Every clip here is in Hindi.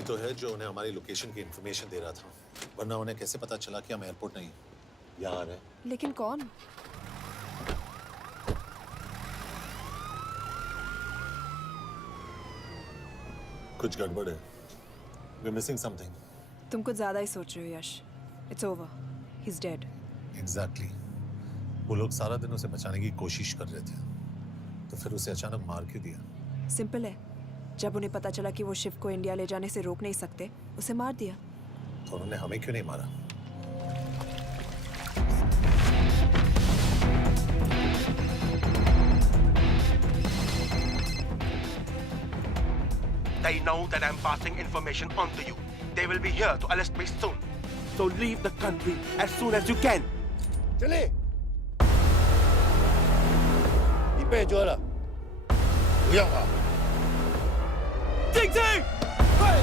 कोई तो है जो उन्हें हमारी लोकेशन की इंफॉर्मेशन दे रहा था, वरना उन्हें कैसे पता चला कि हम एयरपोर्ट नहीं यहाँ आ रहे हैं? लेकिन कौन? कुछ गड़बड़ है। We're missing something. तुम कुछ ज्यादा ही सोच रहे हो यश। It's over. He's dead. Exactly. वो लोग सारा दिन उसे बचाने की कोशिश कर रहे थे, तो फिर उसे अचानक मार क्यों दिया? सिंपल है, जब उन्हें पता चला कि वो शिव को इंडिया ले जाने से रोक नहीं सकते, उसे मार दिया। तो उन्होंने हमें क्यों नहीं मारा? They know that I'm passing information on to you. They will be here to arrest me soon. So leave the country as soon as you can. चले।你被捉了，不要跑。静静，快！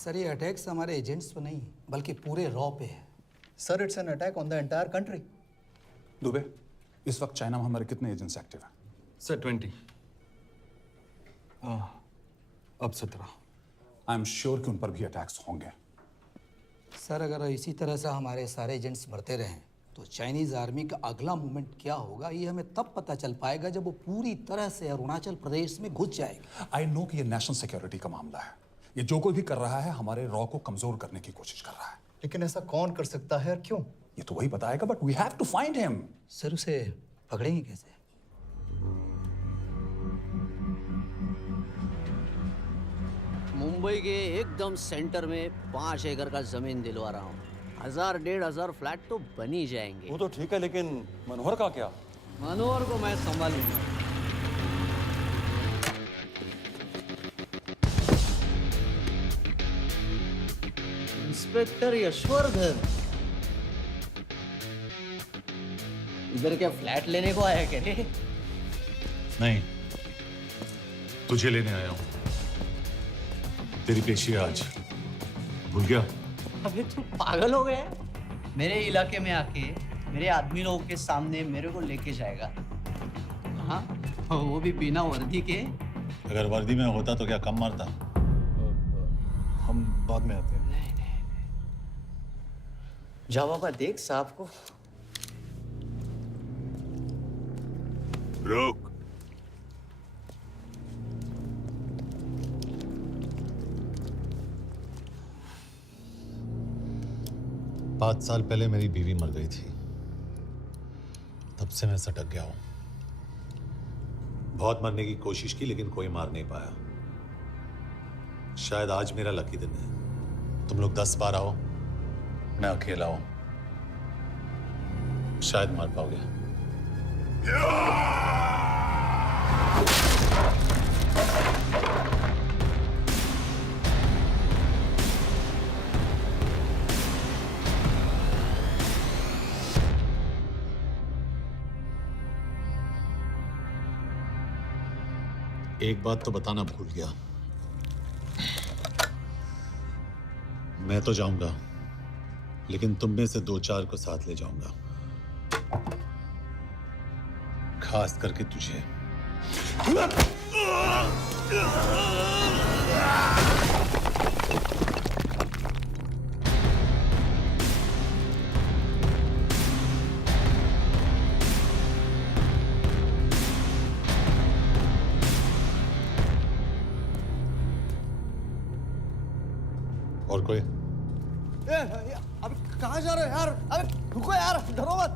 सर ये अटैक्स हमारे एजेंट्स पे नहीं बल्कि पूरे रॉ पे है। Sir it's an attack on the entire country. Dubey, इस वक्त चाइना में हमारे कितने एजेंट्स एक्टिव हैं? सर 20। अब 17। आई एम श्योर कि उन पर भी अटैक्स होंगे। सर अगर इसी तरह से हमारे सारे एजेंट्स मरते रहें तो चाइनीज आर्मी का अगला मूवमेंट क्या होगा ये हमें तब पता चल पाएगा जब वो पूरी तरह से अरुणाचल प्रदेश में घुस जाएगा। आई नो कि ये नेशनल सिक्योरिटी का मामला है। ये जो कोई भी कर रहा है हमारे रॉ को कमजोर करने की कोशिश कर रहा है। लेकिन ऐसा कौन कर सकता है और क्यों? ये तो वही बताएगा, but we have to find him. Sir उसे पकड़ेंगे कैसे? मुंबई के एकदम सेंटर में 5 एकड़ का जमीन दिलवा रहा हूँ। 1000-1500 फ्लैट तो बन ही जाएंगे। वो तो ठीक है, लेकिन मनोहर का क्या? मनोहर को मैं संभालूंगा। इंस्पेक्टर यशवर्धन, इधर क्या फ्लैट लेने को आया क्या? नहीं, तुझे लेने आया हूँ। तेरी पेशी आज भूल गया? अबे तुम पागल हो गए? मेरे इलाके में आके मेरे आदमी लोगों के सामने मेरे को लेके जाएगा? हाँ, वो भी बिना वर्दी के। अगर वर्दी में होता तो क्या कम मारता? हम बाद में आते हैं। जाओ बाबा, देख साहब को। रुक। पाँच साल पहले मेरी बीवी मर गई थी, तब से मैं सटक गया हूं। बहुत मरने की कोशिश की लेकिन कोई मार नहीं पाया। शायद आज मेरा लकी दिन है। तुम लोग 10 बार आओ, मैं अकेला हूं, शायद मार पाओगे। एक बात तो बताना भूल गया, मैं तो जाऊंगा लेकिन तुम में से 2-4 को साथ ले जाऊंगा, खास करके तुझे। और कोई? अबे कहाँ जा रहे हो यार? अबे रुको यार, डरो मत।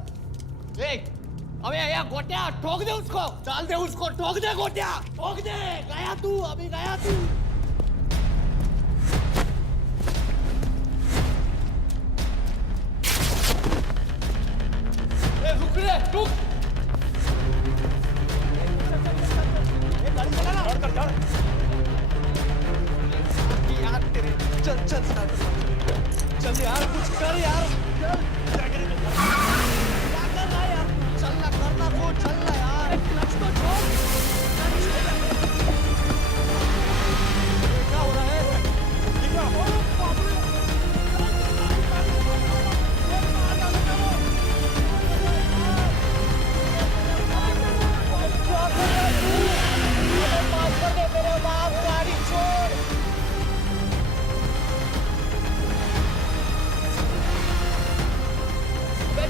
अबे यार गोटिया, ठोक दे उसको, डाल दे उसको, ठोक दे गोटिया, ठोक दे। गया तू, अभी गया तू। रुक रे, रुक। गाड़ी चला ना। यार तेरे, चल चल यार, कुछ कर यार, चल। क्या कर रहा है यार? चलना करना को चलना यार, क्लच तो छोड़। क्या हो रहा है? क्या हो रहा है? मेरे बाप, गाड़ी छोड़।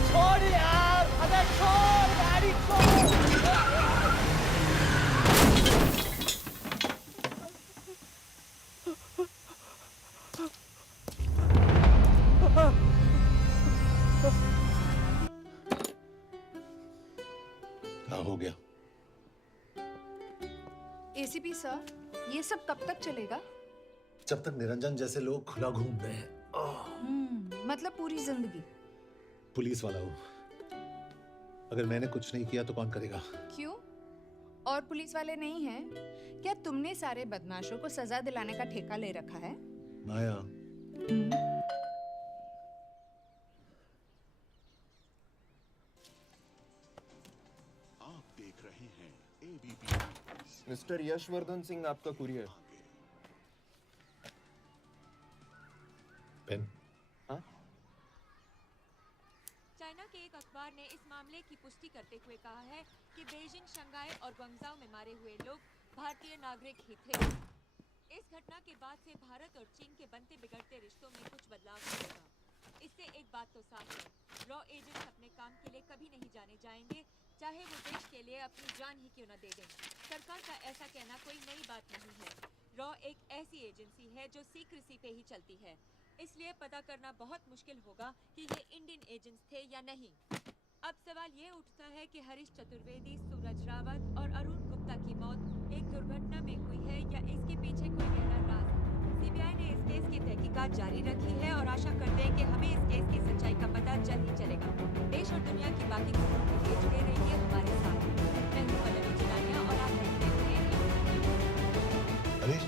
छोड़ यार, अबे छोड़, गाड़ी छोड़। क्या हो गया? एसीपी सर, ये सब कब तक चलेगा? जब तक निरंजन जैसे लोग खुला घूम रहे हैं। मतलब पूरी जिंदगी? पुलिस वाला हूँ। अगर मैंने कुछ नहीं किया तो कौन करेगा? क्यों? और पुलिस वाले नहीं हैं? क्या तुमने सारे बदमाशों को सजा दिलाने का ठेका ले रखा है? माया, आप देख रहे हैं एबीपी। मिस्टर यशवर्धन सिंह आपका कुरियर। पेन। चाइना के एक अखबार ने इस मामले की पुष्टि करते हुए कहा है कि बीजिंग, शंघाई और ग्वांगझाओ में मारे हुए लोग भारतीय नागरिक ही थे। इस घटना के बाद से भारत और चीन के बनते बिगड़ते रिश्तों में कुछ बदलाव होगा। इससे एक बात तो साफ है, रॉ एजेंट्स अपने काम के लिए कभी नहीं जाने जाएंगे, चाहे वो देश के लिए अपनी जान ही क्यों न दे दें। सरकार का ऐसा कहना कोई नई बात नहीं है। रॉ एक ऐसी एजेंसी है जो सीक्रेसी पे ही चलती है, इसलिए पता करना बहुत मुश्किल होगा कि ये इंडियन एजेंट्स थे या नहीं। अब सवाल ये उठता है कि हरीश चतुर्वेदी, सूरज रावत और अरुण गुप्ता की मौत एक दुर्घटना में हुई है या इसके पीछे कोई गहरा राज। सीबीआई ने इस केस की तहकीकात जारी रखी है और आशा करते हैं कि हमें इस केस की सच्चाई का पता जल्द ही चलेगा। देश और दुनिया की बाकी खबरों के लिए जुड़े रहिए हमारे साथ। मैं हूं पल्लवी चिलानिया और आप देखते हैं हरीश,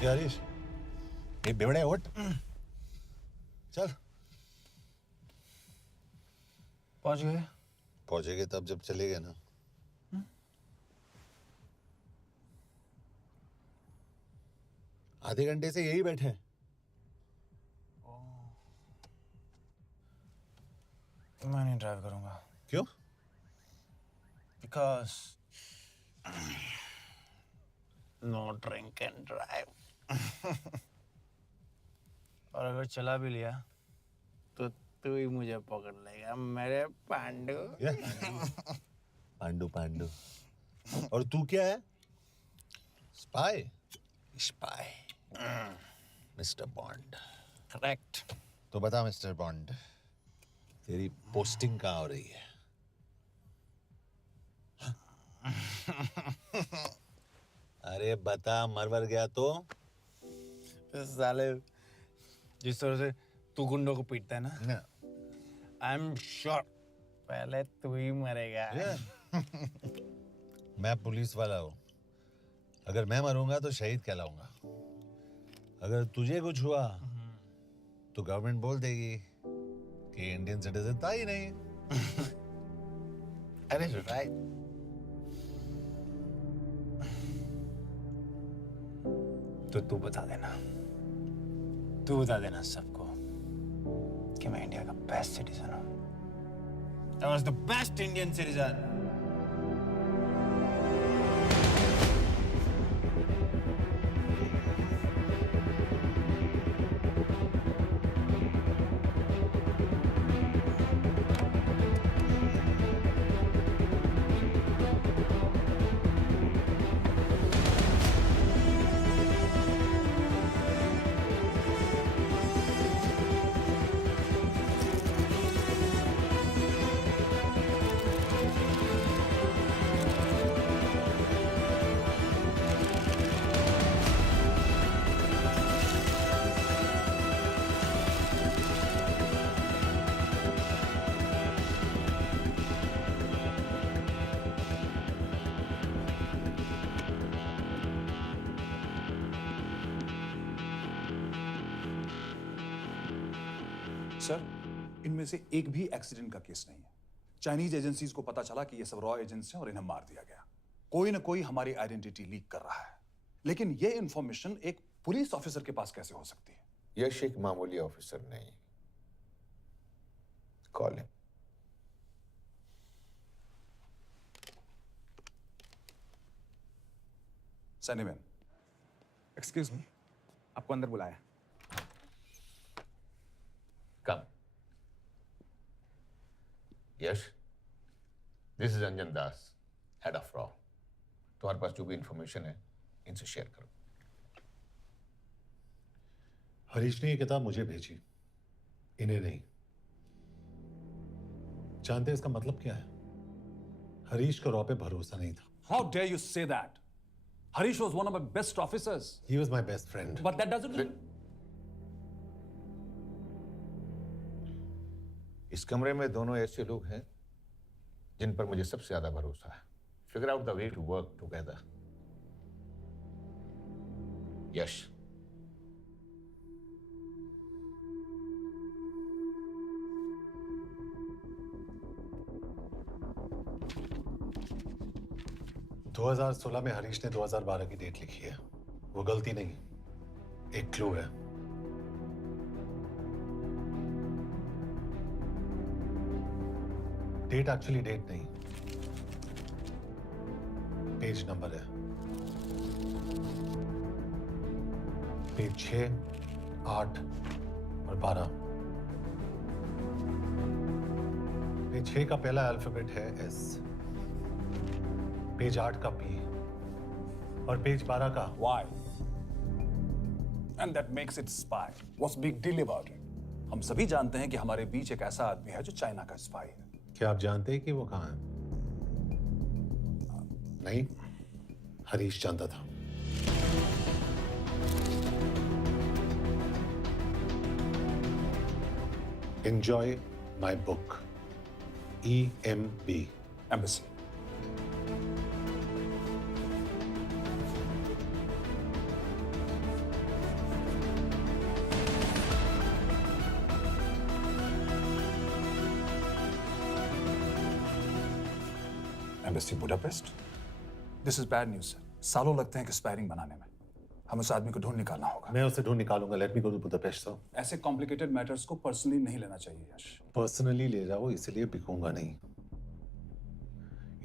क्या हरीश? ये बेवड़े उठ, चल। पहुंच गए? पहुंचेंगे तब जब चलेंगे ना। आधे घंटे से यही बैठे हैं। मैं नहीं ड्राइव करूंगा। क्यों? Because no drink and drive. और अगर चला भी लिया तो तू ही मुझे पकड़ लेगा मेरे पांडू। पांडू पांडू। और तू क्या है? Spy? Spy. Mister bond. Correct. तो बता मिस्टर बॉन्ड, तेरी पोस्टिंग कहाँ हो रही है? अरे बता, मरवर गया तो? साले जिस तरह से तू गुंडों को पीटता है ना, आई एम श्योर पहले तू ही मरेगा। मैं पुलिस वाला हूँ, अगर मैं मरूंगा तो शहीद कहलाऊंगा। अगर तुझे कुछ हुआ तो गवर्नमेंट बोल देगी कि इंडियन सिटीजन था ही नहीं। अरे राइट। तो तू बता देना सबको कि मैं इंडिया का बेस्ट सिटीजन हूँ। I was the best Indian citizen. Sir, इनमें से एक भी एक्सीडेंट का केस नहीं है। चाइनीज एजेंसीज को पता चला कि ये सब रॉ एजेंट्स हैं और इन्हें मार दिया गया। कोई ना कोई हमारी आइडेंटिटी लीक कर रहा है, लेकिन ये इंफॉर्मेशन एक पुलिस ऑफिसर के पास कैसे हो सकती है? यश एक मामूली ऑफिसर नहीं। Call him. सैनिमैन, एक्सक्यूज मी, आपको अंदर बुलाया। Come. Yash, this is Anjan Das, head of रॉ। तुम्हारे पास जो भी इंफॉर्मेशन है इनसे शेयर करो। हरीश ने ये किताब मुझे भेजी, इन्हें नहीं। जानते हैं इसका मतलब क्या है? हरीश को रॉ पे भरोसा नहीं था। How dare you say that? Harish was one of my best officers. He was my best friend. But that doesn't mean... इस कमरे में दोनों ऐसे लोग हैं जिन पर मुझे सबसे ज्यादा भरोसा है। Figure out the way to work together. यश, – 2016 में हरीश ने 2012 की डेट लिखी है। वो गलती नहीं, एक क्लू है। डेट एक्चुअली डेट नहीं, पेज नंबर है। पेज 6, 8 और 12। पेज 6 का पहला अल्फाबेट है एस, पेज 8 का पी और पेज 12 का Why? And that makes it spy. What's big deal about it? हम सभी जानते हैं कि हमारे बीच एक ऐसा आदमी है जो चाइना का स्पाई है। क्या आप जानते हैं कि वो कहाँ है? नहीं, हरीश जानता था। Enjoy my book. EMB. Embassy. Embassy Budapest? This is bad news, sir. सालों लगते हैं एक्सपायरिंग बनाने में। हमें उस आदमी को ढूंढ निकालना होगा। मैं उसे ढूंढ निकालूंगा। Let me go to Budapest sir. ऐसे कॉम्प्लिकेटेड मैटर्स को पर्सनली नहीं लेना चाहिए यश। पर्सनली ले जाओ, इसलिए बिकूंगा नहीं।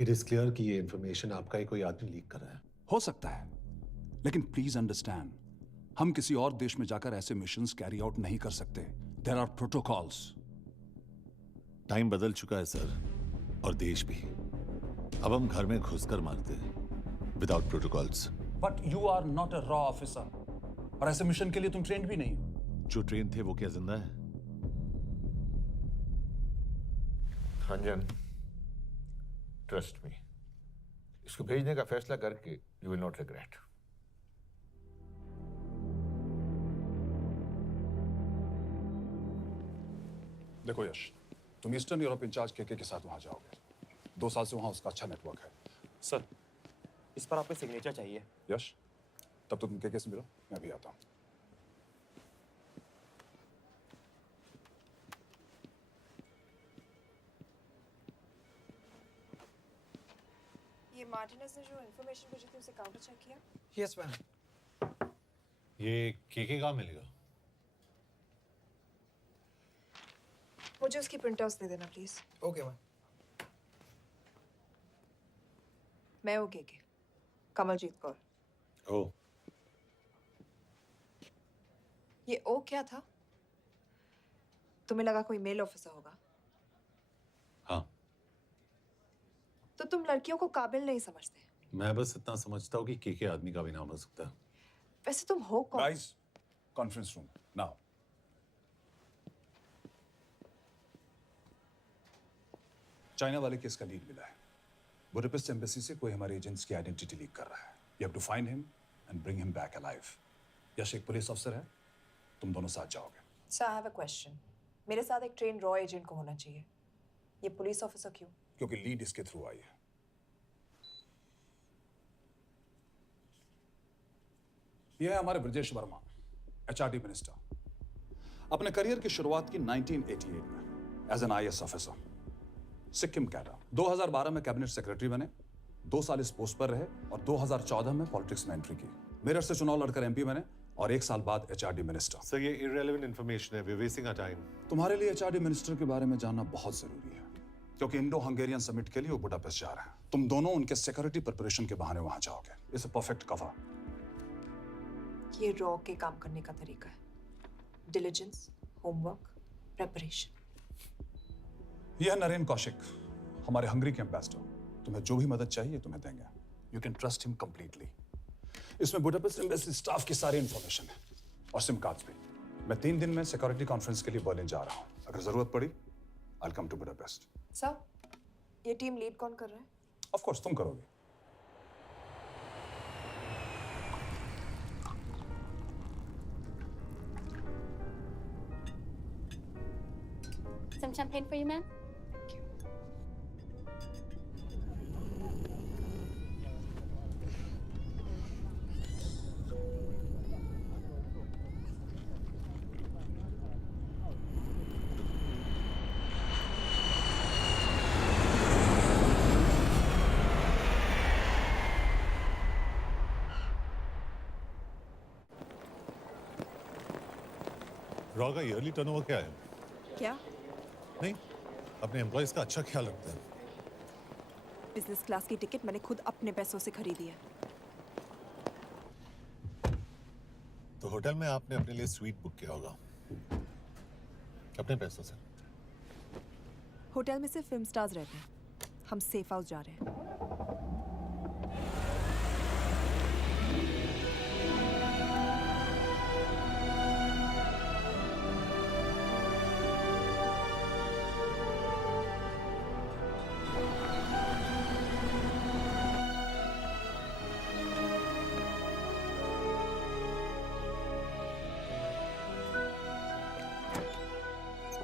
इट इज क्लियर कि ये इंफॉर्मेशन आपका ही कोई आदमी लीक कर रहा है। हो सकता है, लेकिन प्लीज अंडरस्टैंड, हम किसी और देश में जाकर ऐसे मिशंस कैरी आउट नहीं कर सकते। There are protocols. टाइम बदल चुका है सर, और देश भी। अब हम घर में घुसकर मारते हैं without protocols. But you are not a रॉ ऑफिसर, और ऐसे मिशन के लिए तुम ट्रेंड भी नहीं हो। जो ट्रेन थे वो क्या जिंदा है? अंजन, ट्रस्ट मी, इसको भेजने का फैसला करके यू विल नॉट रिग्रेट। देखो यश, तुम ईस्टर्न यूरोप इंचार्ज के साथ वहां जाओगे। 2 साल से वहां उसका अच्छा नेटवर्क है। सर, इस पर आपको सिग्नेचर चाहिए। यश, तब तो तुम के से मिलो, मैं भी आता हूं। ये मार्टिनेज ने जो इन्फॉर्मेशन भेजी थी उसे काउंटर चेक किया? Yes ma'am. ये केके कहाँ मिलेगा? मुझे उसकी प्रिंटआउट्स दे देना प्लीज। Okay ma'am. मैं हूँ केके, कमलजीत कौर। ओ, ये ओ क्या था? तुम्हें लगा कोई मेल ऑफिसर होगा? हाँ। तो तुम लड़कियों को काबिल नहीं समझते? मैं बस इतना समझता हूँ कि केके आदमी का भी नाम हो सकता है। वैसे तुम हो कौन? Guys, conference room now. China वाले केस का लीड मिला है। बुडापेस्ट एम्बेसी से कोई हमारे एजेंट्स की आइडेंटिटी लीक कर रहा है। You have to find him and bring him back alive. Yash एक पुलिस अफसर है, तुम दोनों साथ जाओगे। Sir, I have a question. मेरे साथ एक ट्रेन रॉ एजेंट को होना चाहिए, ये पुलिस ऑफिसर क्यों? क्योंकि लीड इसके थ्रू आई है। ये है हमारे ब्रजेश वर्मा, HRD मिनिस्टर। अपने करियर की शुरुआत की 1988 में as an IAS officer Sikkim cadre. 2012 में कैबिनेट सेक्रेटरी बने, 2 साल इस पोस्ट पर रहे और 2014 में पॉलिटिक्स में एंट्री की। मेरठ से चुनाव लड़कर MP बने और 1 साल बाद HRD मिनिस्टर। सर ये irrelevant information है, we're wasting our time. तुम्हारे लिए HRD मिनिस्टर के बारे में जानना बहुत जरूरी है, क्योंकि इंडो हंगेरियन समिट के लिए वो बुडापेस्ट जा रहे हैं। तुम दोनों उनके सिक्योरिटी प्रिपरेशन के बहाने वहां जाओगे। It's a perfect cover. ये रॉ के काम करने का तरीका है। Diligence, homework, preparation. यह नरेन कौशिक, हमारे हंगरी के एम्बेसडर। तुम्हें जो भी मदद चाहिए तुम्हें देंगे। You can trust him completely. इसमें बुडापेस्ट एम्बेसी स्टाफ की सारी इंफॉर्मेशन है और सिम कार्ड्स भी। मैं 3 दिन में सिक्योरिटी कॉन्फ्रेंस के लिए बर्लिन जा रहा हूँ। अगर जरूरत पड़ी आई कम टू बुडापेस्ट। सर, ये टीम लीड कौन कर रहा है? ऑफ कोर्स तुम करोगे। Some champagne for you, ma'am? Raw का ईयरली टर्नओवर क्या है? क्या? नहीं, अपने एम्प्लॉइज का अच्छा ख्याल रखते हैं। बिजनेस क्लास की टिकट मैंने खुद अपने पैसों से खरीदी है। तो होटल में आपने अपने लिए स्वीट बुक किया होगा अपने पैसों से। होटल में सिर्फ फिल्म स्टार्स रहते हैं। हम सेफ हाउस जा रहे हैं।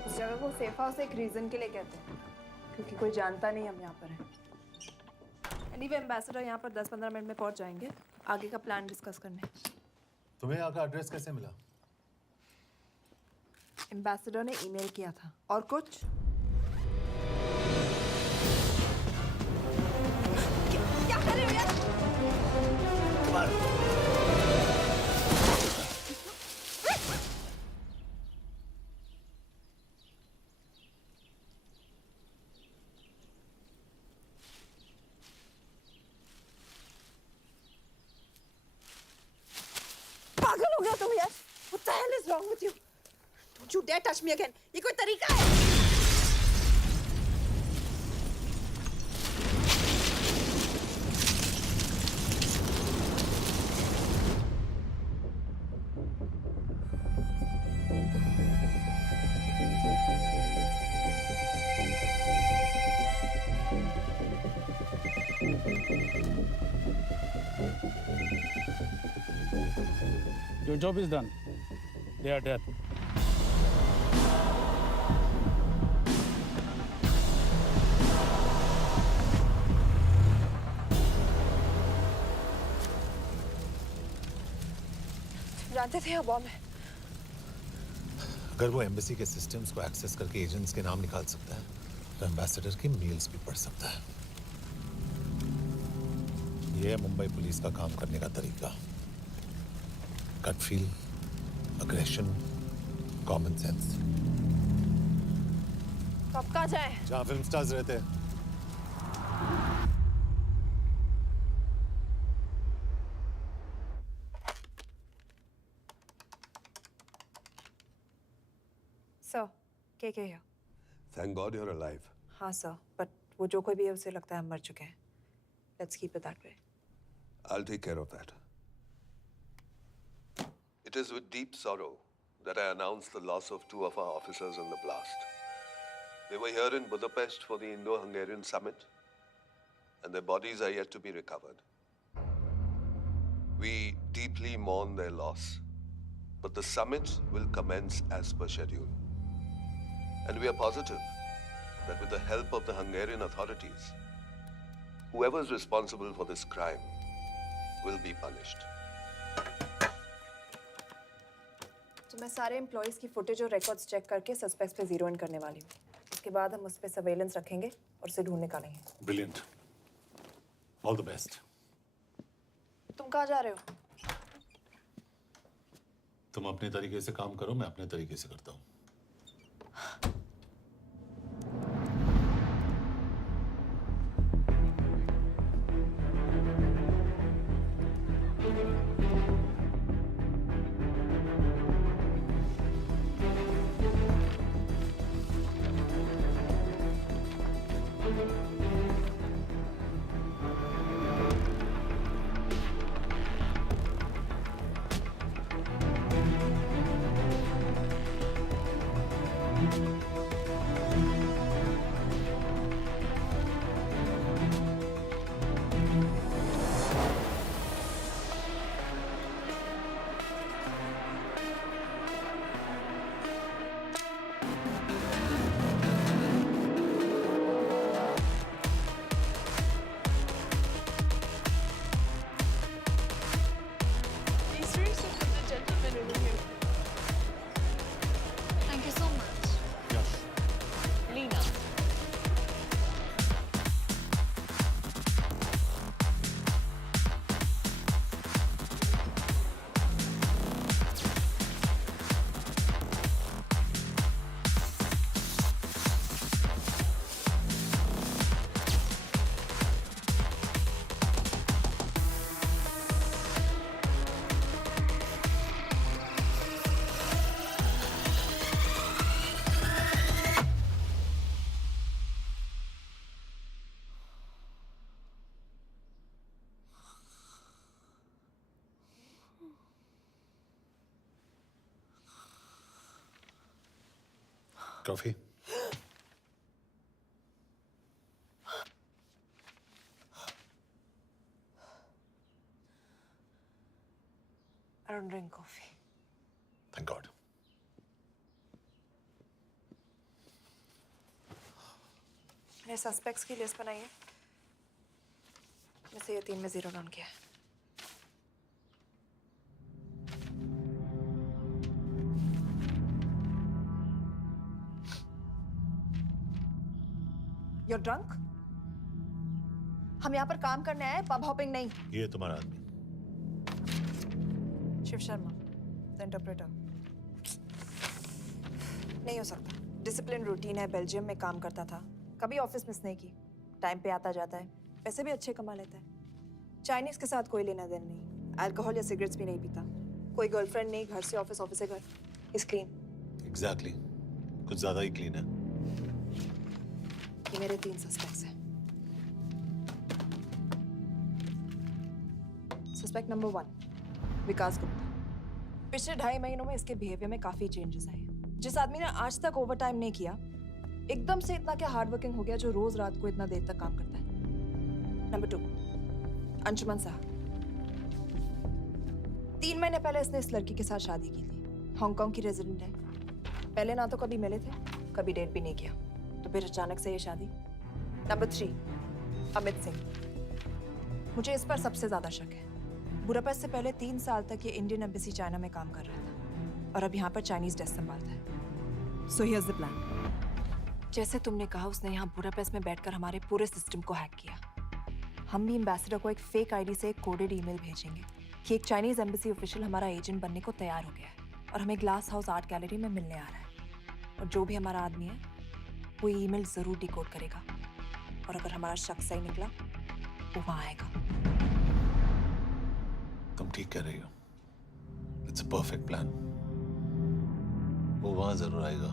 इस जगह को सेफ हाउस एक रीजन के लिए कहते हैं, क्योंकि कोई जानता नहीं हम यहाँ पर हैं। एनीवे एम्बेसडर यहाँ पर 10-15 मिनट में पहुँच जाएंगे आगे का प्लान डिस्कस करने। तुम्हें यहाँ का एड्रेस कैसे मिला? एम्बेसडर ने ईमेल किया था। और कुछ? क्या कर रहे हो यार? पागल हो गया तुम यार? What the hell is wrong with you? Don't you dare touch me again. ये कोई तरीका है? Your job is done. They are dead. जानते थे यहाँ बॉम्ब है। अगर वो एम्बेसी के सिस्टम्स को एक्सेस करके एजेंट्स के नाम निकाल सकता है, तो एम्बेसडर की मेल्स भी पढ़ सकता है। ये है मुंबई पुलिस का काम करने का तरीका। Gut feel, aggression, common sense. तो अब कहाँ जाए? जहाँ फिल्म स्टार्स रहते हैं। सर, के here? Thank God you're alive. हाँ सर, बट वो जो कोई भी है उसे लगता है हम मर चुके हैं। Let's keep it that way. I'll take care of that. It is with deep sorrow that I announce the loss of 2 of our officers in the blast. They were here in Budapest for the Indo-Hungarian summit, and their bodies are yet to be recovered. We deeply mourn their loss, but the summit will commence as per schedule. And we are positive that with the help of the Hungarian authorities, whoever is responsible for this crime will be punished. तो मैं सारे एम्प्लॉयज़ की फुटेज और रिकॉर्ड्स चेक करके सस्पेक्ट्स पे जीरो इन करने वाली हूँ। उसके बाद हम उस पर सर्वेलेंस रखेंगे और उसे ढूंढ निकालेंगे। Brilliant, all the best. तुम कहाँ जा रहे हो? तुम अपने तरीके से काम करो, मैं अपने तरीके से करता हूँ। Thank you so much. Lena. Coffee? I don't drink coffee. Thank God. मैंने सस्पेक्ट्स की लिस्ट बनाई है। जैसे ये 3 में जीरो डाउन किया है। You're drunk? हम यहाँ पर काम करने आए, पब हॉपिंग नहीं। ये तुम्हारा आदमी। Shiv Sharma, the interpreter. नहीं हो सकता। डिसिप्लिन रूटीन है, बेल्जियम में काम करता था, कभी ऑफिस मिस नहीं की, टाइम पे आता जाता है, पैसे भी अच्छे कमा लेता है। चाइनीज के साथ कोई लेना देना नहीं, अल्कोहल या सिगरेट्स भी नहीं पीता, कोई गर्लफ्रेंड नहीं, घर से ऑफिस, ऑफिस से घर। Is clean. एग्जैक्टली, कुछ ज्यादा ही क्लीन है। ये मेरे 3 सस्पेक्ट्स हैं। सस्पेक्ट नंबर 1, विकास गुप्ता। पिछले 2.5 महीनों में इसके बिहेवियर में काफी चेंजेस आए। जिस आदमी ने आज तक ओवर टाइम नहीं किया, एकदम से इतना क्या हार्ड वर्किंग हो गया जो रोज रात को इतना देर तक काम करता है। नंबर 2, अंशुमन साह। 3 महीने पहले इसने इस लड़की के साथ शादी की थी, हांगकांग की रेजिडेंट है। पहले ना तो कभी मिले थे, कभी डेट भी नहीं किया, तो फिर अचानक से ये शादी। नंबर 3, अमित सिंह। मुझे इस पर सबसे ज्यादा शक है। बुडापेस्ट से पहले 3 साल तक ये इंडियन एम्बेसी चाइना में काम कर रहा था और अब यहाँ पर चाइनीज डेस्क संभालता है। So here's the plan. जैसे तुमने कहा, उसने यहाँ बुडापेस्ट में बैठकर हमारे पूरे सिस्टम को हैक किया। हम भी एम्बेसडर को एक फेक आईडी से एक कोडेड ईमेल भेजेंगे कि एक चाइनीज एम्बेसी ऑफिशियल हमारा एजेंट बनने को तैयार हो गया है और हमें ग्लास हाउस आर्ट गैलरी में मिलने आ रहा है। और जो भी हमारा आदमी है वो ईमेल जरूर डिकोड करेगा और अगर हमारा शक सही निकला वो वहां आएगा। तुम ठीक कह रही हो। It's a perfect plan. वो वहां जरूर आएगा।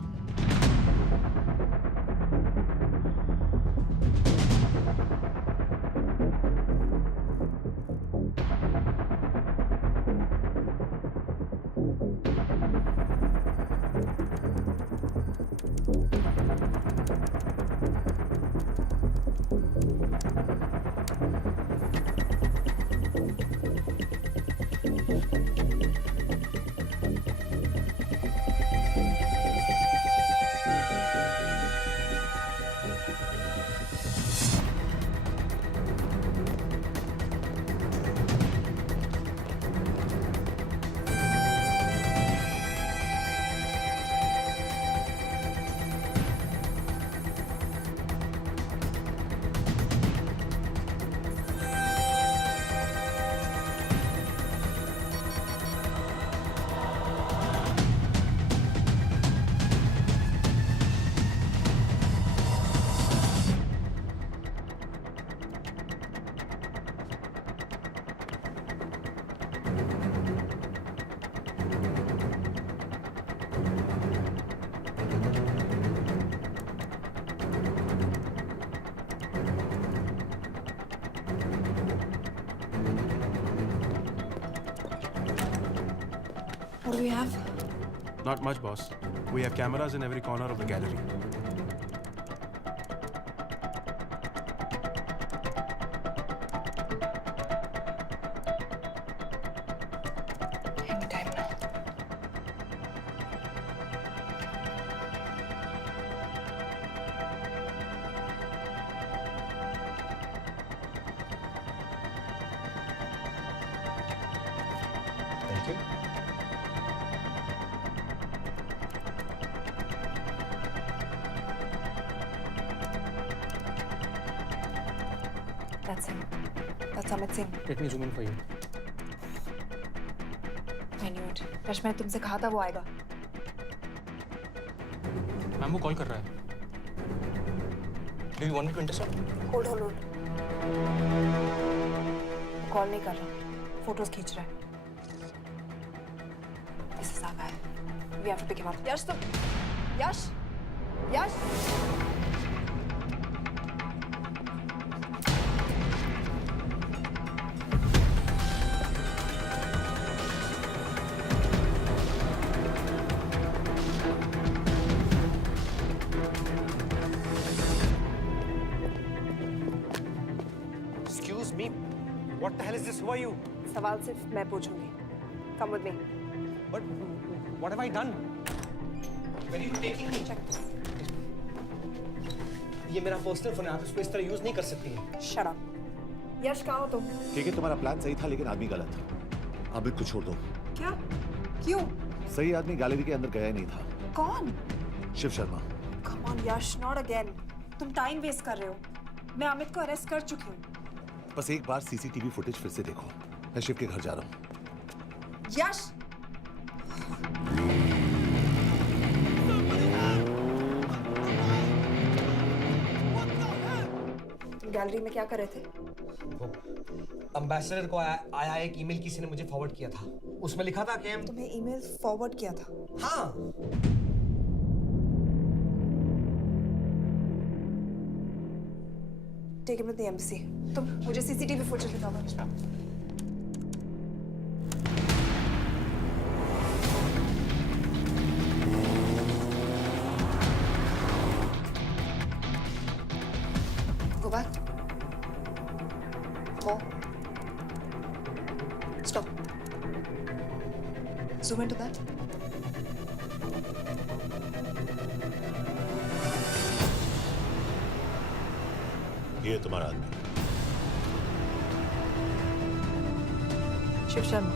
What do we have? Not much, boss. We have cameras in every corner of the gallery. Anytime now. Thank you. That's him. That's Amit Singh. Let me zoom in for you. I knew it. यश मैंने तुमसे कहा था वो आएगा. मैम वो कॉल कर रहा है. Do you want me to intercept? Hold. Call नहीं कर रहा. फोटोज खींच रहा है. This is our guy. We have to pick him up. यश तुम. यश. Excuse me. What the hell is this? Who are you? सवाल सिर्फ मैं पूछूंगी. Come with me. But what have I done? Where are you taking me? Check this. ये मेरा पर्सनल फोन है, आप इसको इस तरह यूज नहीं कर सकती हैं. Shut up. यश कहाँ हो तुम? ठीक है, तुम्हारा प्लान सही था लेकिन आदमी गलत. अमित को छोड़ दो. क्या? क्यों? सही आदमी गैलरी के अंदर गया ही नहीं था. कौन? Shiv Sharma. Come on Yash, not again. तुम टाइम वेस्ट कर रहे हो. मैं अमित को अरेस्ट कर चुकी हूँ. बस एक बार सीसीटीवी फुटेज फिर से देखो. मैं शिव के घर जा रहा हूँ. यश. तुम गैलरी में क्या कर रहे थे? एम्बेसडर को आया एक ईमेल किसी ने मुझे फॉरवर्ड किया था. उसमें लिखा था कि तुम्हें ईमेल फॉरवर्ड किया था? हाँ. Take him to the embassy. तुम मुझे सीसीटीवी फुटेज दिखाओ. Go back. More. Stop. Zoom into that. ये तुम्हारा आदमी. शिव शर्मा.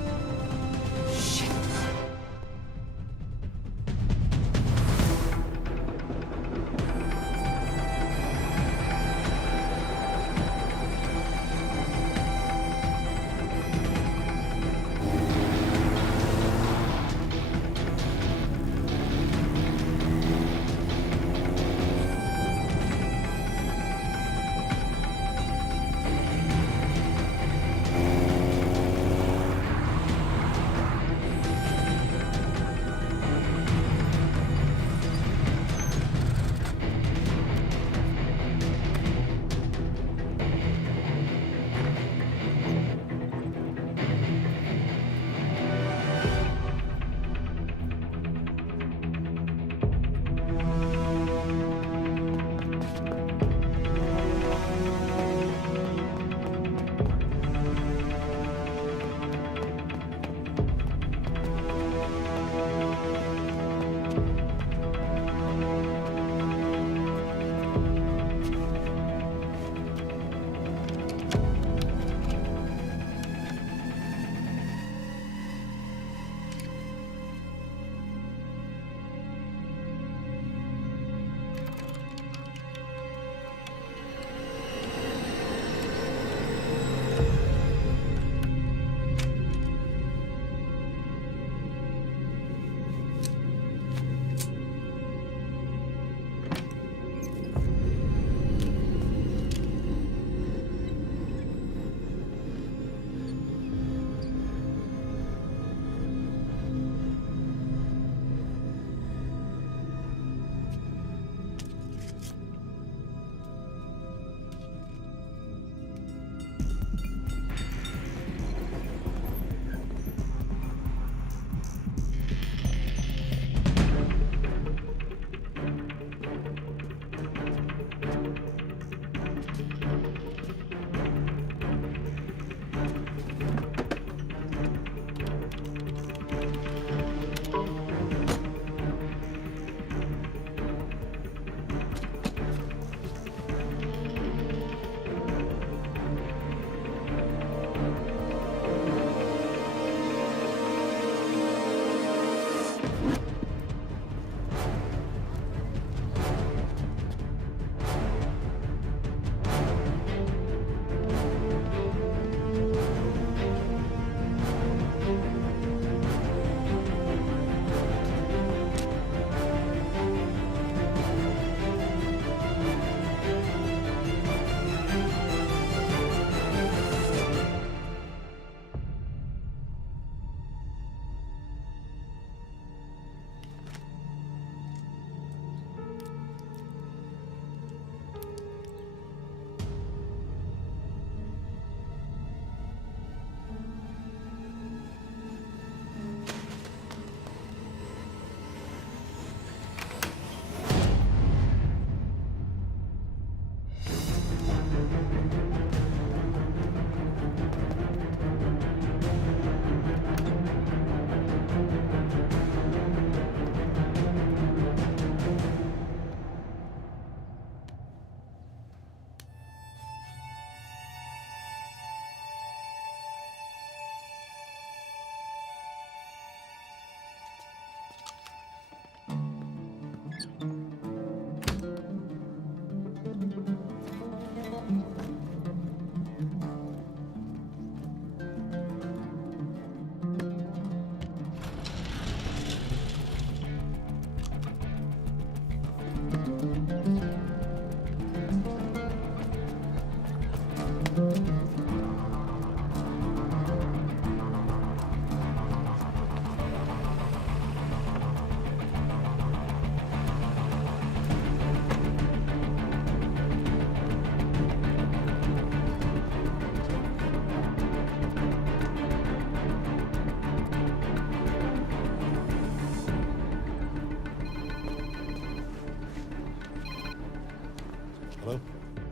हेलो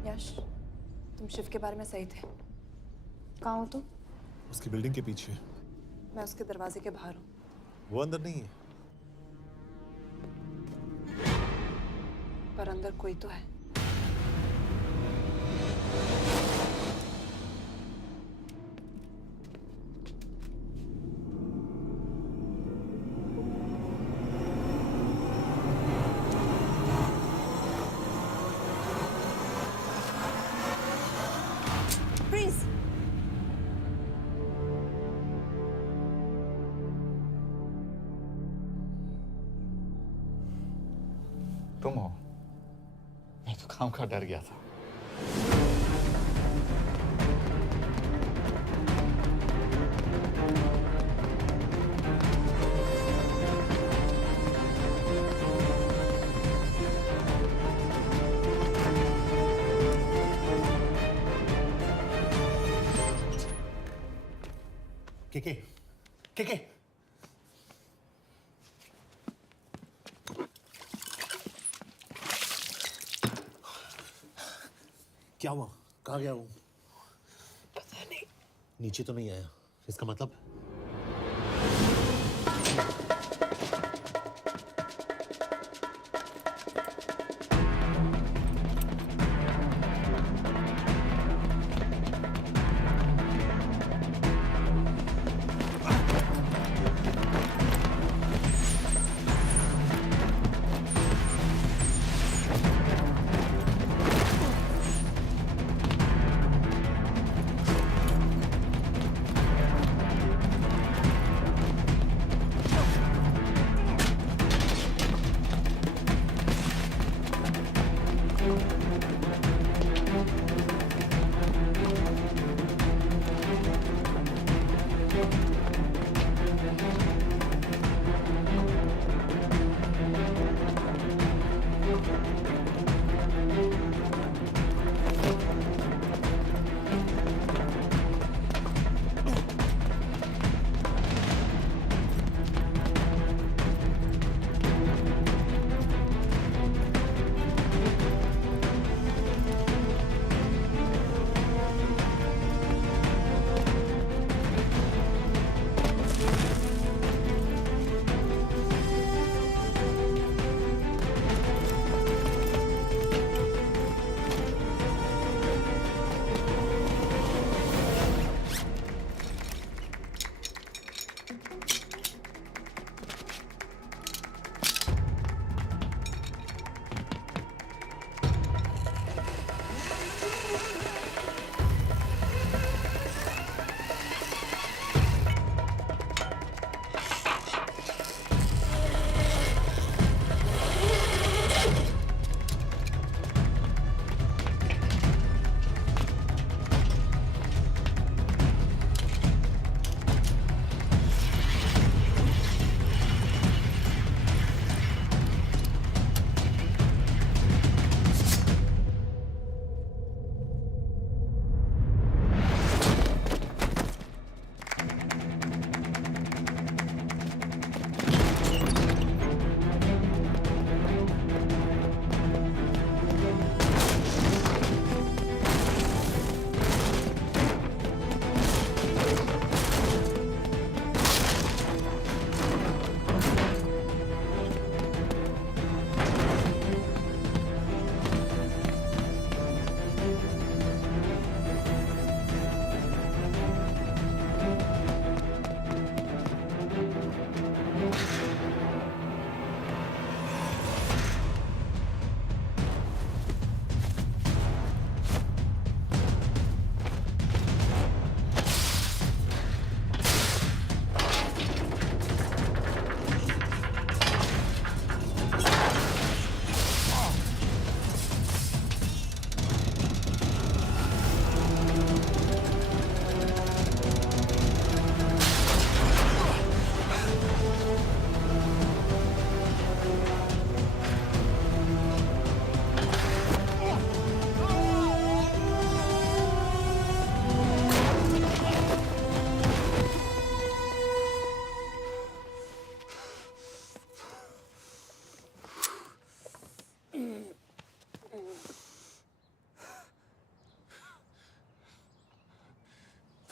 यश, तुम शिव के बारे में सही थे। कहाँ हो तुम? उसकी बिल्डिंग के पीछे। मैं उसके दरवाजे के बाहर हूँ। वो अंदर नहीं है। पर अंदर कोई तो है। Freeze! तुम हो? मैं तो काम का डर गया था। के क्या हुआ? कहाँ गया वो? पता नहीं। नीचे तो नहीं आया, इसका मतलब?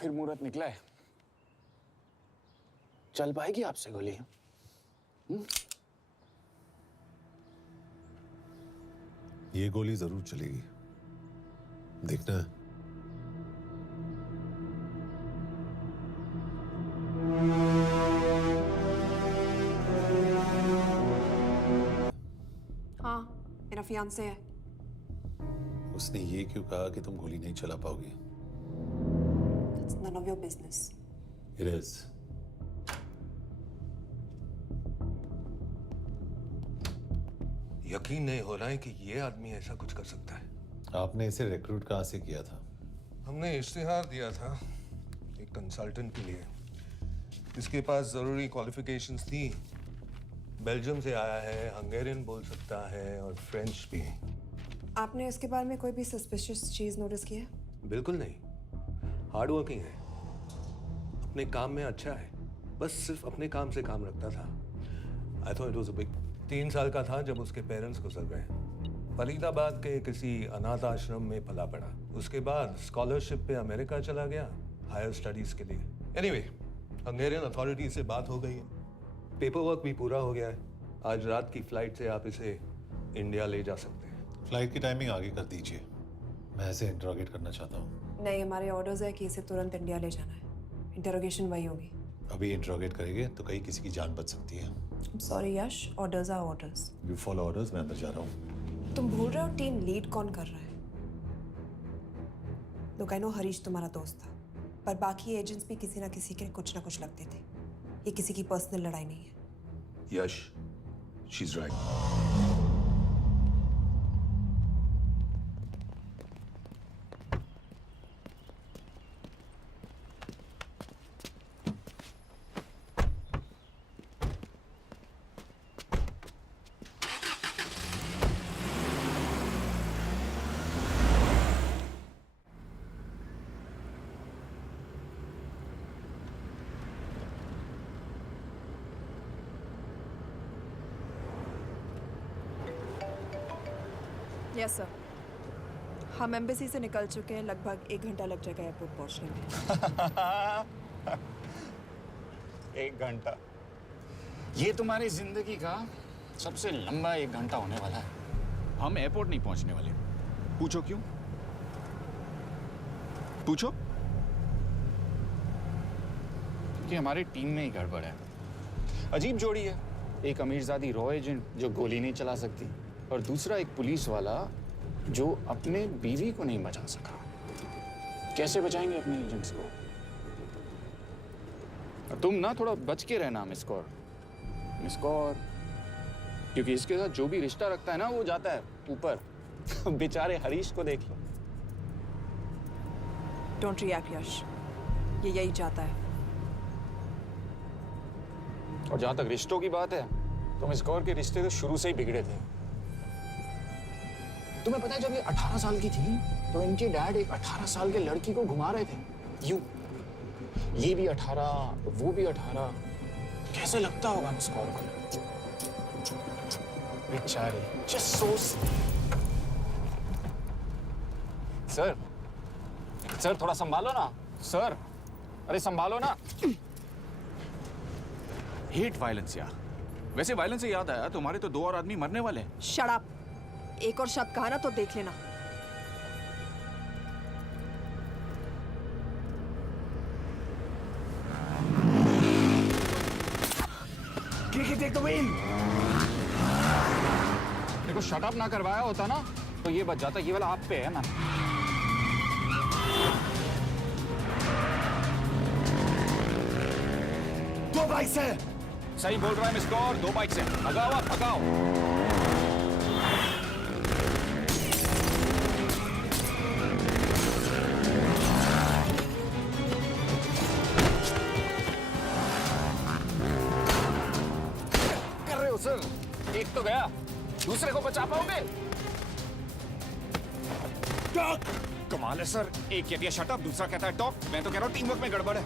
फिर मुहूर्त निकला है। चल पाएगी आपसे गोली? ये गोली जरूर चलेगी, देखना है। हाँ, मेरा फियांसे है। उसने ये क्यों कहा कि तुम गोली नहीं चला पाओगी? It's none of your business. It is. यकीन नहीं हो रहा है कि ये आदमी ऐसा कुछ कर सकता है। आपने इसे रिक्रूट कहाँ से किया था? हमने इश्तिहार दिया था एक कंसल्टेंट के लिए, जिसके पास जरूरी क्वालिफिकेशंस थी। बेल्जियम से आया है, हंगेरियन बोल सकता है और फ्रेंच भी। आपने इसके बारे में कोई भी सस्पिशियस चीज नोटिस की है? बिल्कुल नहीं, हार्ड वर्किंग है, अपने काम में अच्छा है, बस सिर्फ अपने काम से काम रखता था। I thought it was a big. 3 साल का था जब उसके पेरेंट्स गुजर गए। फरीदाबाद के किसी अनाथ आश्रम में पला पड़ा। उसके बाद स्कॉलरशिप पे अमेरिका चला गया हायर स्टडीज के लिए। एनीवे, हंगेरियन अथॉरिटी से बात हो गई है, पेपर वर्क भी पूरा हो गया है। आज रात की फ्लाइट से आप इसे इंडिया ले जा सकते हैं। फ्लाइट की टाइमिंग आगे कर दीजिए, मैं इसे इंटरोगेट करना चाहता हूँ। नहीं, हमारे ऑर्डर्स है कि इसे तुरंत इंडिया ले जाना है। इंटरोगेशन वही होगी। अभी इंटरोगेट करेंगे तो कहीं किसी की जान बच सकती है। Sorry Yash, orders are orders. You follow orders, मैं अंदर जा रहा हूँ। तुम भूल रहे हो टीम लीड कौन कर रहा है? लोग आई नो हरीश तुम्हारा दोस्त था, पर बाकी एजेंट्स भी किसी ना किसी के कुछ ना कुछ लगते थे। ये किसी की पर्सनल लड़ाई नहीं है। Yash, she is right. Yes sir, हम एम्बेसी से निकल चुके हैं। लगभग 1 घंटा लग जाएगा एयरपोर्ट पहुंचने में। 1 घंटा? ये तुम्हारी जिंदगी का सबसे लंबा 1 घंटा होने वाला है। हम एयरपोर्ट नहीं पहुंचने वाले। पूछो क्यों? पूछो। क्योंकि हमारी टीम में ही गड़बड़ है। अजीब जोड़ी है, एक अमीरजादी रॉ एजेंट जो गोली नहीं चला सकती, और दूसरा एक पुलिस वाला जो अपने बीवी को नहीं बचा सका। कैसे बचाएंगे अपने एजेंट्स को? तुम ना थोड़ा बच के रहना मिस कौर। मिस कौर, क्योंकि इसके साथ जो भी रिश्ता रखता है ना वो जाता है ऊपर। बेचारे हरीश को देख लो। डोंट रिएक्ट यश, ये यही चाहता है। और जहां तक रिश्तों की बात है तो मिस कौर के रिश्ते तो शुरू से ही बिगड़े थे। तुम्हें पता है जब ये 18 साल की थी तो इनके डैड एक 18 साल के लड़की को घुमा रहे थे यूं। ये भी 18, वो भी 18। कैसे लगता होगा मिस कौर को? बेचारे, जस्ट सो। सर थोड़ा संभालो ना सर। अरे संभालो ना। हेट वायलेंस यार। वैसे वायलेंस से याद आया, तुम्हारे तो 2 और आदमी मरने वाले हैं। Shut up. एक और शब्द कहा ना तो देख लेना। देखो शट अप ना करवाया होता ना तो ये बच जाता। ये वाला आप पे है ना। दो बाइक से। सही बोल रहा है मिस कौर, 2 बाइक से। भगाओ आप, भगाओ। कर रहे हो सर? एक तो गया, दूसरे को बचा पाओगे? कमाल है सर। एक कहती है शट अप, दूसरा कहता है टॉक। मैं तो कह रहा हूँ टीम वर्क में गड़बड़ है।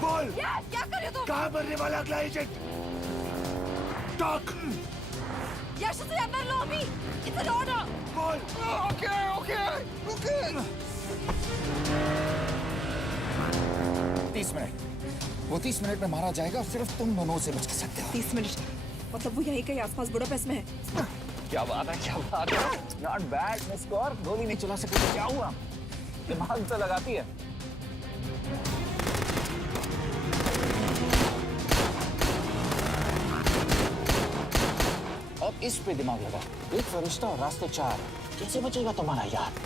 बोल, क्या कर रहे हो तुम? कहाँ मरने वाला अगला एजेंट? टॉक। यश से अंदर लो अभी। It's an order. बोल। Okay okay okay. 30 मिनट। वो 30 मिनट में मारा जाएगा, सिर्फ तुम दोनों से बच सकते हो। 30 मिनट मतलब वो यहीं कहीं आसपास बुडापेस्ट में है। क्या बात है, क्या बात है। नॉट बैड मिस कौर, गोली नहीं चला सके तो क्या हुआ, दिमाग तो लगाती है। अब इस पे दिमाग लगा। एक फरिश्ता और रास्ते 4, कैसे बचेगा तुम्हारा यार।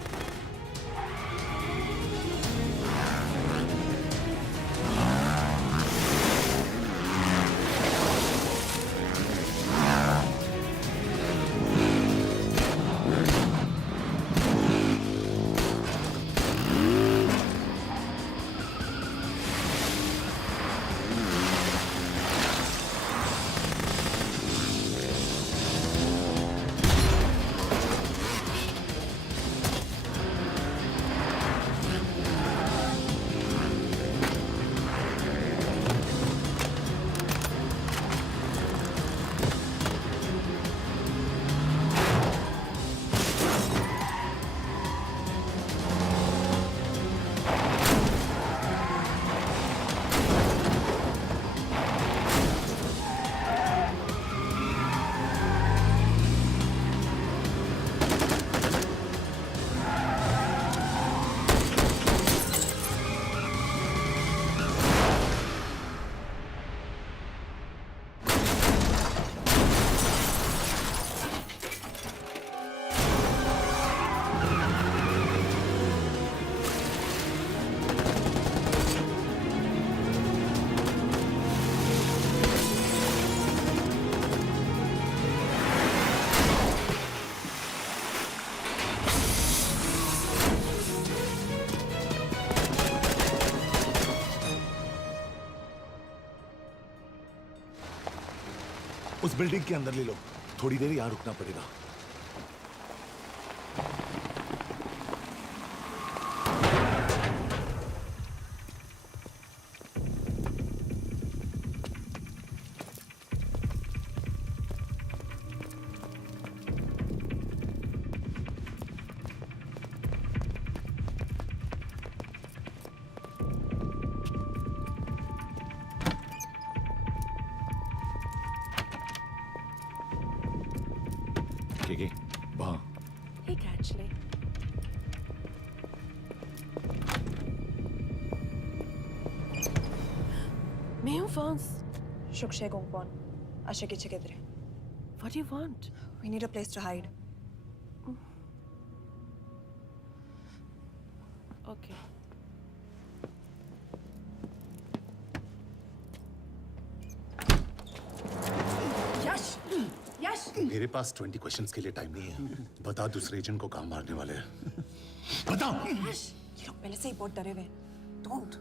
उस बिल्डिंग के अंदर ले लो, थोड़ी देर यहाँ रुकना पड़ेगा। वहाँ ठीक है actually. मैं हूँ Vance. Shukshay Gongpon. Asha ki chikidre. What do you want? We need a place to hide. Okay. Yash! Yash! मेरे पास 20 क्वेश्चंस के लिए टाइम नहीं है। बता दूसरे एजेंट को कहाँ मारने वाले हैं। बताओ। Yash! ये लोग पहले से ही बहुत डरे हुए हैं। Don't.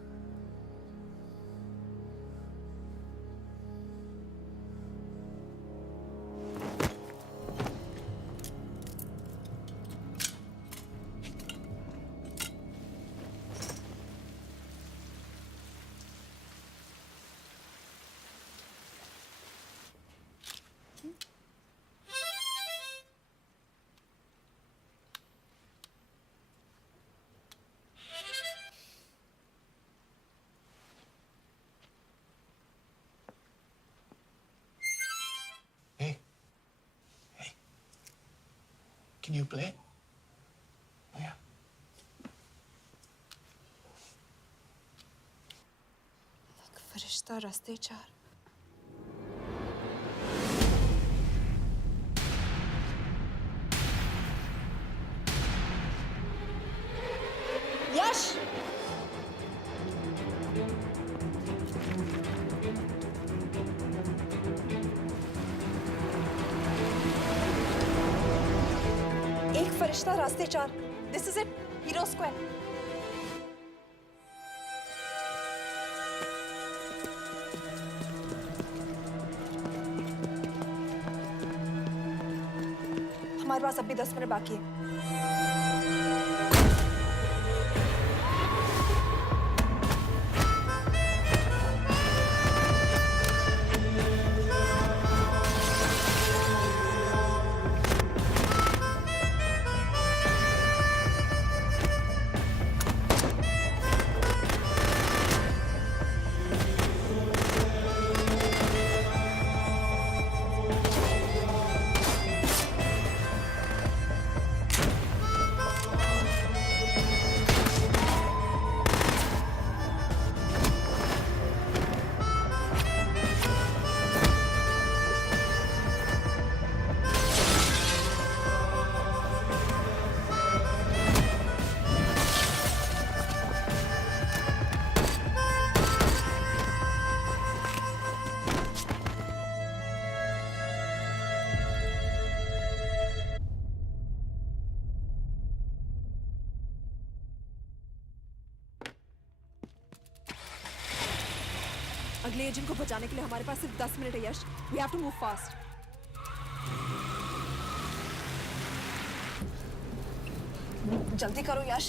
Can you play? Oh, yeah. फरिश्ता रास्ते 4. यश! एक फरिश्ता रास्ते 4. This is it. Hero Square. हमारे पास अभी 10 मिनट बाकी है। अगले एजेंट को बचाने के लिए हमारे पास सिर्फ 10 मिनट है यश. We have to move fast. जल्दी करो यश.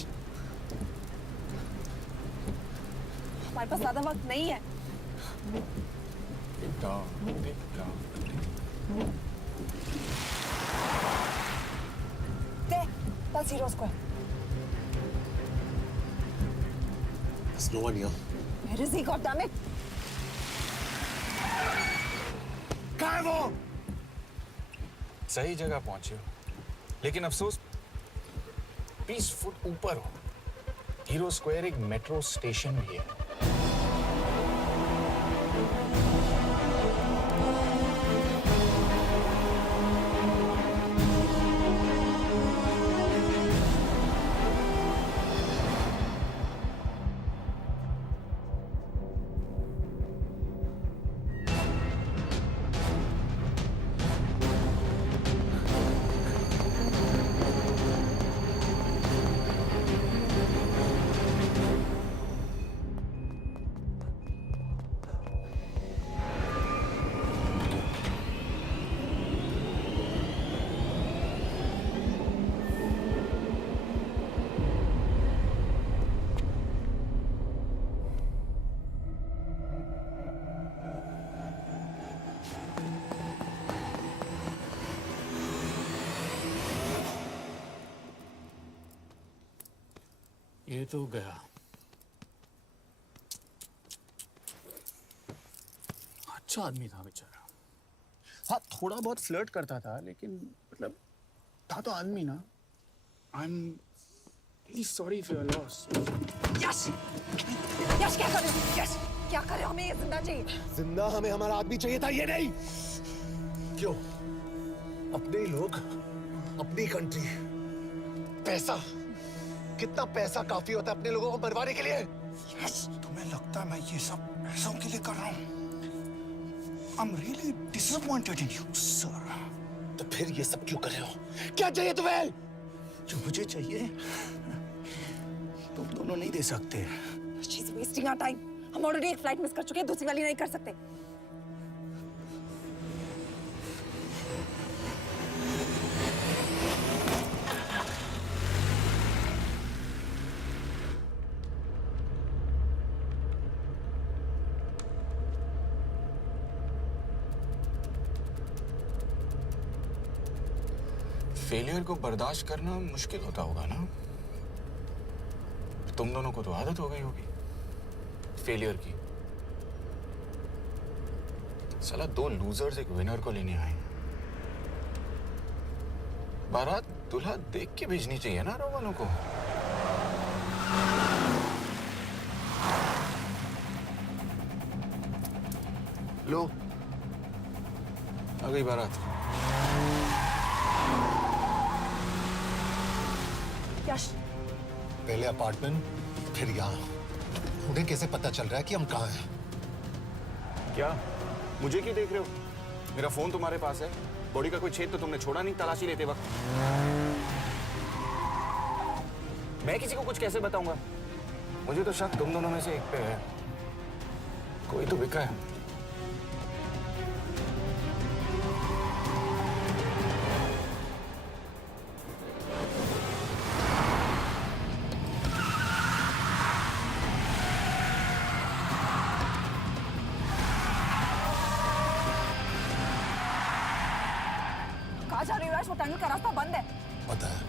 हमारे पास ज्यादा वक्त नहीं है. That's Zero Square. There's no one here. Where is he? God damn it! कहाँ है वो? सही जगह पहुंचे हो, लेकिन अफसोस 20 फुट ऊपर हो. हीरो स्क्वायर एक मेट्रो स्टेशन भी है. ये तो गया. अच्छा आदमी था बेचारा. हाँ, थोड़ा बहुत फ्लर्ट करता था, लेकिन मतलब था तो आदमी ना. I am really sorry for your loss. Yash! Yash क्या कर रहे हो? यश क्या कर रहे हो? हमें ये जिंदा चाहिए. जिंदा हमें हमारा आदमी चाहिए था, ये नहीं. क्यों? अपने ही लोग, अपनी कंट्री. पैसा, कितना पैसा काफी होता है अपने लोगों को मरवाने के लिए? यस, तुम्हें लगता है मैं ये सब पैसों के लिए कर रहा हूँ? I'm really disappointed in you, sir. तो फिर ये सब क्यों कर रहे हो? क्या चाहिए तुम्हें? जो मुझे चाहिए, तुम दोनों नहीं दे सकते. She's wasting our time. हम ऑलरेडी एक फ्लाइट मिस कर चुके हैं, दूसरी वाली नहीं कर सकते. फेलियर को बर्दाश्त करना मुश्किल होता होगा ना? तुम दोनों को तो आदत हो गई होगी फेलियर की. साला 2 लूजर्स एक विनर को लेने आए. बारात दूल्हा देख के भेजनी चाहिए ना रो वालों को. लो, आ गई बारात. यश, पहले अपार्टमेंट, फिर यहाँ. उन्हें कैसे पता चल रहा है कि हम कहाँ हैं? क्या मुझे क्यों देख रहे हो? मेरा फोन तुम्हारे पास है. बॉडी का कोई छेद तो तुमने छोड़ा नहीं तलाशी लेते वक्त. मैं किसी को कुछ कैसे बताऊंगा? मुझे तो शक तुम दोनों में से एक पे है. कोई तो बिका है. कहाँ जा रही हो यश? वो टनल का रास्ता बंद है. पता है.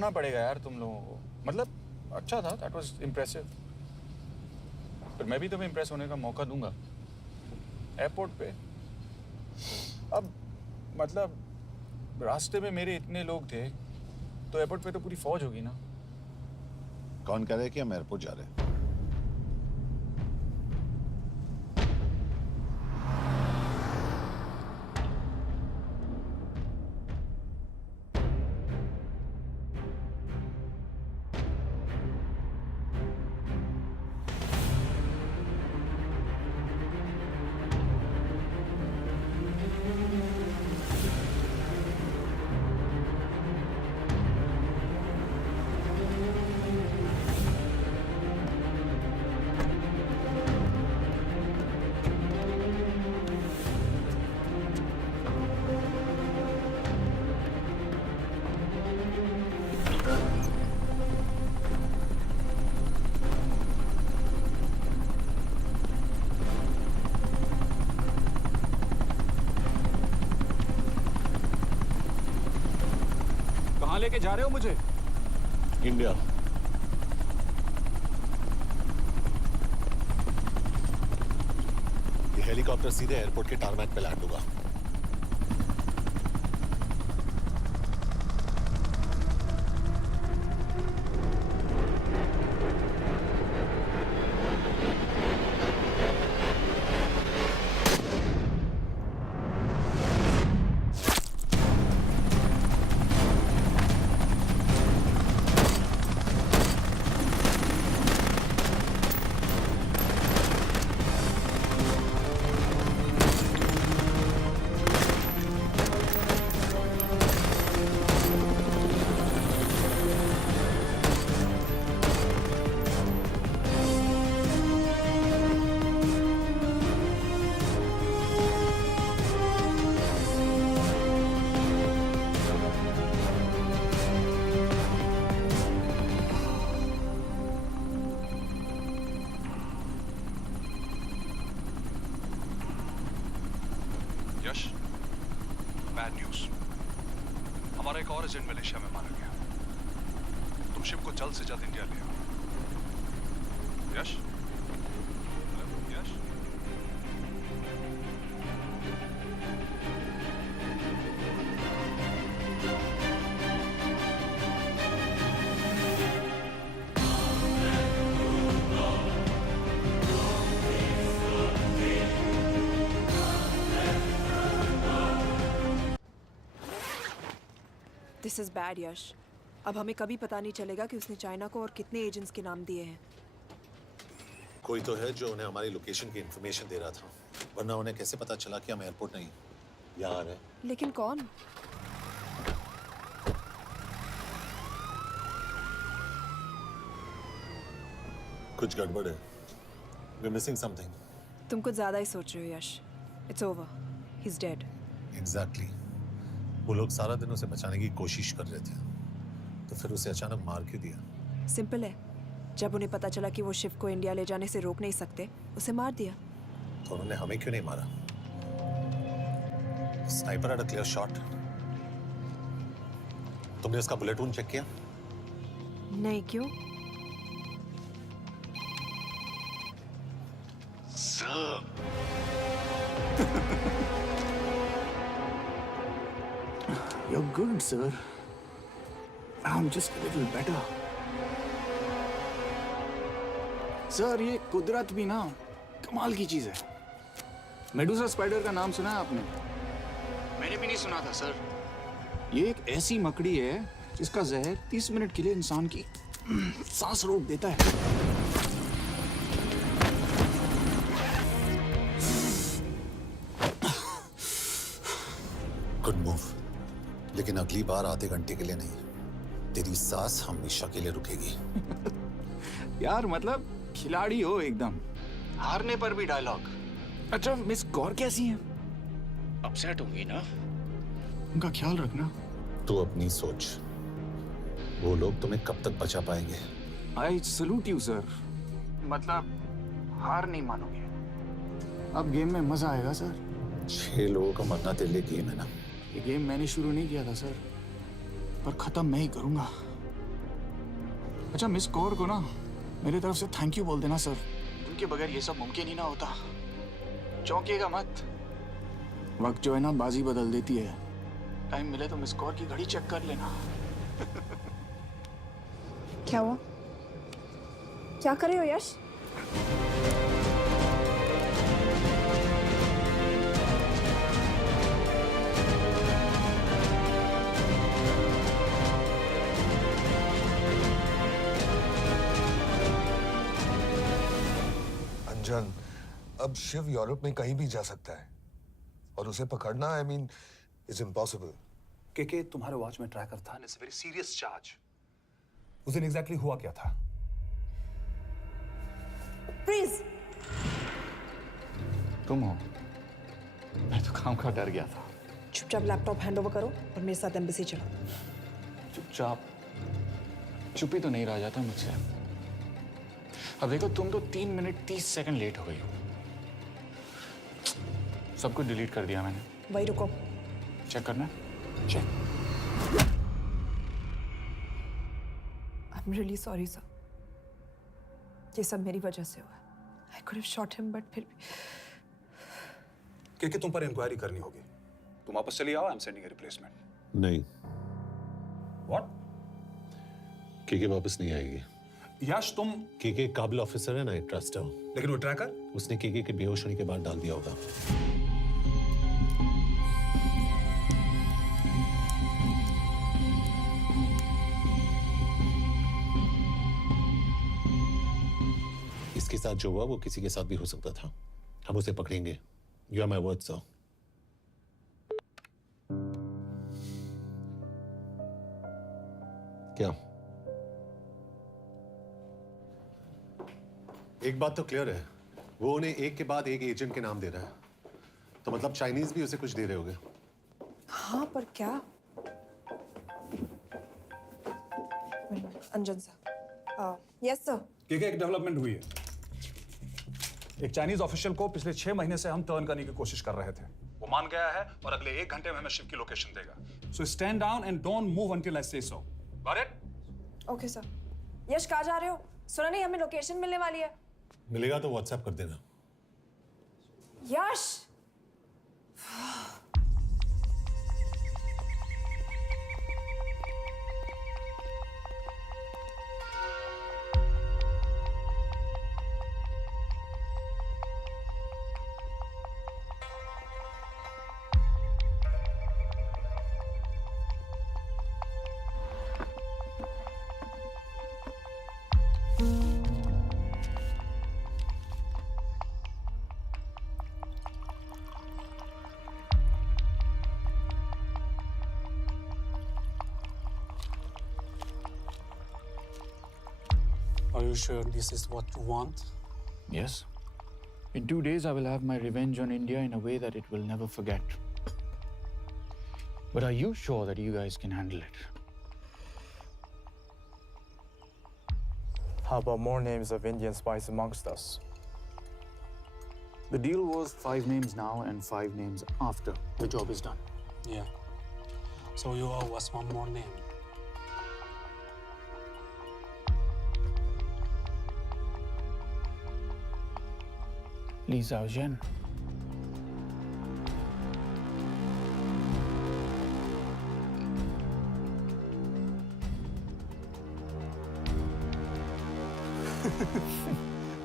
मानना पड़ेगा यार तुम लोगों को, मतलब अच्छा था, दैट वाज इम्प्रेसिव। पर मैं भी तुम्हें इम्प्रेस होने का मौका दूंगा एयरपोर्ट पे। अब मतलब रास्ते में मेरे इतने लोग थे, तो एयरपोर्ट पे तो पूरी फौज होगी ना। कौन कह रहा है कि हम एयरपोर्ट जा रहे हैं? कहाँ लेके जा रहे हो मुझे? इंडिया। ये हेलीकॉप्टर सीधे एयरपोर्ट के टारमैक पे लैंड होगा। यश, बैड न्यूज। हमारा एक और एजेंट मलेशिया में मारा गया। तुम शिप को जल्द से जल्द इंडिया ले आओ। यश? यश? दिस इज बैड यश। अब हमें कभी पता नहीं चलेगा कि उसने चाइना को और कितने एजेंट्स के नाम दिए हैं। कोई तो है जो उन्हें हमारी लोकेशन की इंफॉर्मेशन दे रहा था, वरना उन्हें कैसे पता चला कि हम एयरपोर्ट नहीं यहाँ आ रहे हैं? लेकिन कौन? कुछ गड़बड़ है। We're missing something. तुम कुछ ज्यादा ही सोच रहे हो Yash. It's over, he is dead. Exactly. वो लोग सारा दिन उसे बचाने की कोशिश कर रहे थे, तो फिर उसे अचानक मार क्यों दिया? सिंपल है, जब उन्हें पता चला कि वो शिव को इंडिया ले जाने से रोक नहीं सकते, उसे मार दिया। तो उन्होंने हमें क्यों नहीं मारा? Sniper had a clear shot. तुमने उसका बुलेट वूंड चेक किया? नहीं, क्यों? You're good, sir. I'm just a little better. Sir, ये कुदरत भी ना कमाल की चीज है। मेडुसा स्पाइडर का नाम सुना है आपने? मैंने भी नहीं सुना था सर। ये एक ऐसी मकड़ी है जिसका जहर 30 मिनट के लिए इंसान की सांस रोक देता है। गुड मूव, लेकिन अगली बार आधे घंटे के लिए नहीं, तेरी सांस हमेशा के लिए रुकेगी। यार मतलब खिलाड़ी हो एकदम, हारने पर भी डायलॉग। अच्छा, मिस गौर कैसी हैं? अपसेट होंगी ना, उनका ख्याल रखना। तू अपनी सोच, वो लोग तुम्हें कब तक बचा पाएंगे? I salute you sir. मतलब हार नहीं मानोगे। अब गेम में मजा आएगा सर। 6 लोगों का मरना तेरे लिए गेम है ना? ये गेम मैंने शुरू नहीं किया था सर, पर खत्म मैं ही करूंगा। अच्छा, मिस कौर को ना मेरी तरफ से थैंक यू बोल देना सर। उनके बगैर ये सब मुमकिन ही ना होता। चौंकिएगा मत, वक्त जो है ना बाजी बदल देती है। टाइम मिले तो मिस कौर की घड़ी चेक कर लेना। क्या हुआ? क्या कर रहे हो यश? अंजन, अब शिव यूरोप में कहीं भी जा सकता है और उसे पकड़ना, आई मीन, इज इम्पॉसिबल। के तुम्हारे वॉच में ट्रैकर था, it's a very serious charge. उस दिन एग्जैक्टली हुआ क्या था? प्लीज। तुम हो? मैं तो काम का डर गया था। चुपचाप लैपटॉप हैंड ओवर करो और मेरे साथ एम्बेसी चलो। चुपचाप? चुप ही तो नहीं रहा जाता मुझसे। अब देखो, तुम तो 3 मिनट 30 सेकंड लेट हो गई हो। सब कुछ डिलीट कर दिया मैंने। वही रुको। चेक करना है? Check. I am really sorry sir. ये सब मेरी वजह से हुआ। I could have shot him, but फिर भी। के तुम पर इंक्वायरी करनी होगी। तुम वापस चली आओ, I am sending a replacement. नहीं, व्हाट? के वापस नहीं आएगी। यश, तुम के काबिल ऑफिसर है ना, आई ट्रस्ट है। लेकिन वो ट्रैकर? उसने के बेहोश होने के बाद डाल दिया होगा। इसके साथ जो हुआ वो किसी के साथ भी हो सकता था। हम उसे पकड़ेंगे। You are my word sir. क्या? एक बात तो क्लियर है, वो उन्हें एक के बाद एक एजेंट के नाम दे रहा है, तो मतलब चाइनीज भी उसे कुछ दे रहे होंगे। हाँ, पर क्या? अंजन सर। Yes sir. के एक डेवलपमेंट हुई है। एक चाइनीज ऑफिशियल को पिछले 6 महीने से हम टर्न करने की कोशिश कर रहे थे। वो मान गया है और अगले 1 घंटे में हमें शिव की लोकेशन देगा। So stand down and don't move until I say so. Got it? Okay sir. Yash, कहाँ जा रहे हो? सुना नहीं, हमें लोकेशन मिलने वाली है। मिलेगा तो व्हाट्सएप कर देना। यश! Are you sure this is what you want? Yes. In 2 days, I will have my revenge on India in a way that it will never forget. But are you sure that you guys can handle it? How about more names of Indian spies amongst us? The deal was 5 names now and 5 names after the job is done. Yeah. So you owe us one more name. Li Xiaozhen.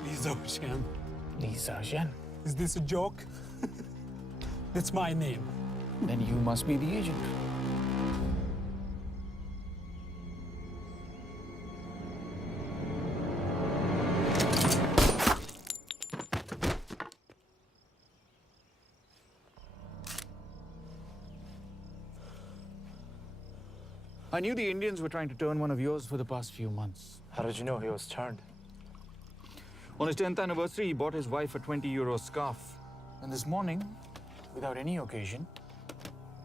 Li Xiaozhen. Li Xiaozhen. Is this a joke? That's my name. Then you must be the agent. I knew the Indians were trying to turn one of yours for the past few months. How did you know he was turned? On his 10th anniversary, he bought his wife a 20-euro scarf. And this morning, without any occasion,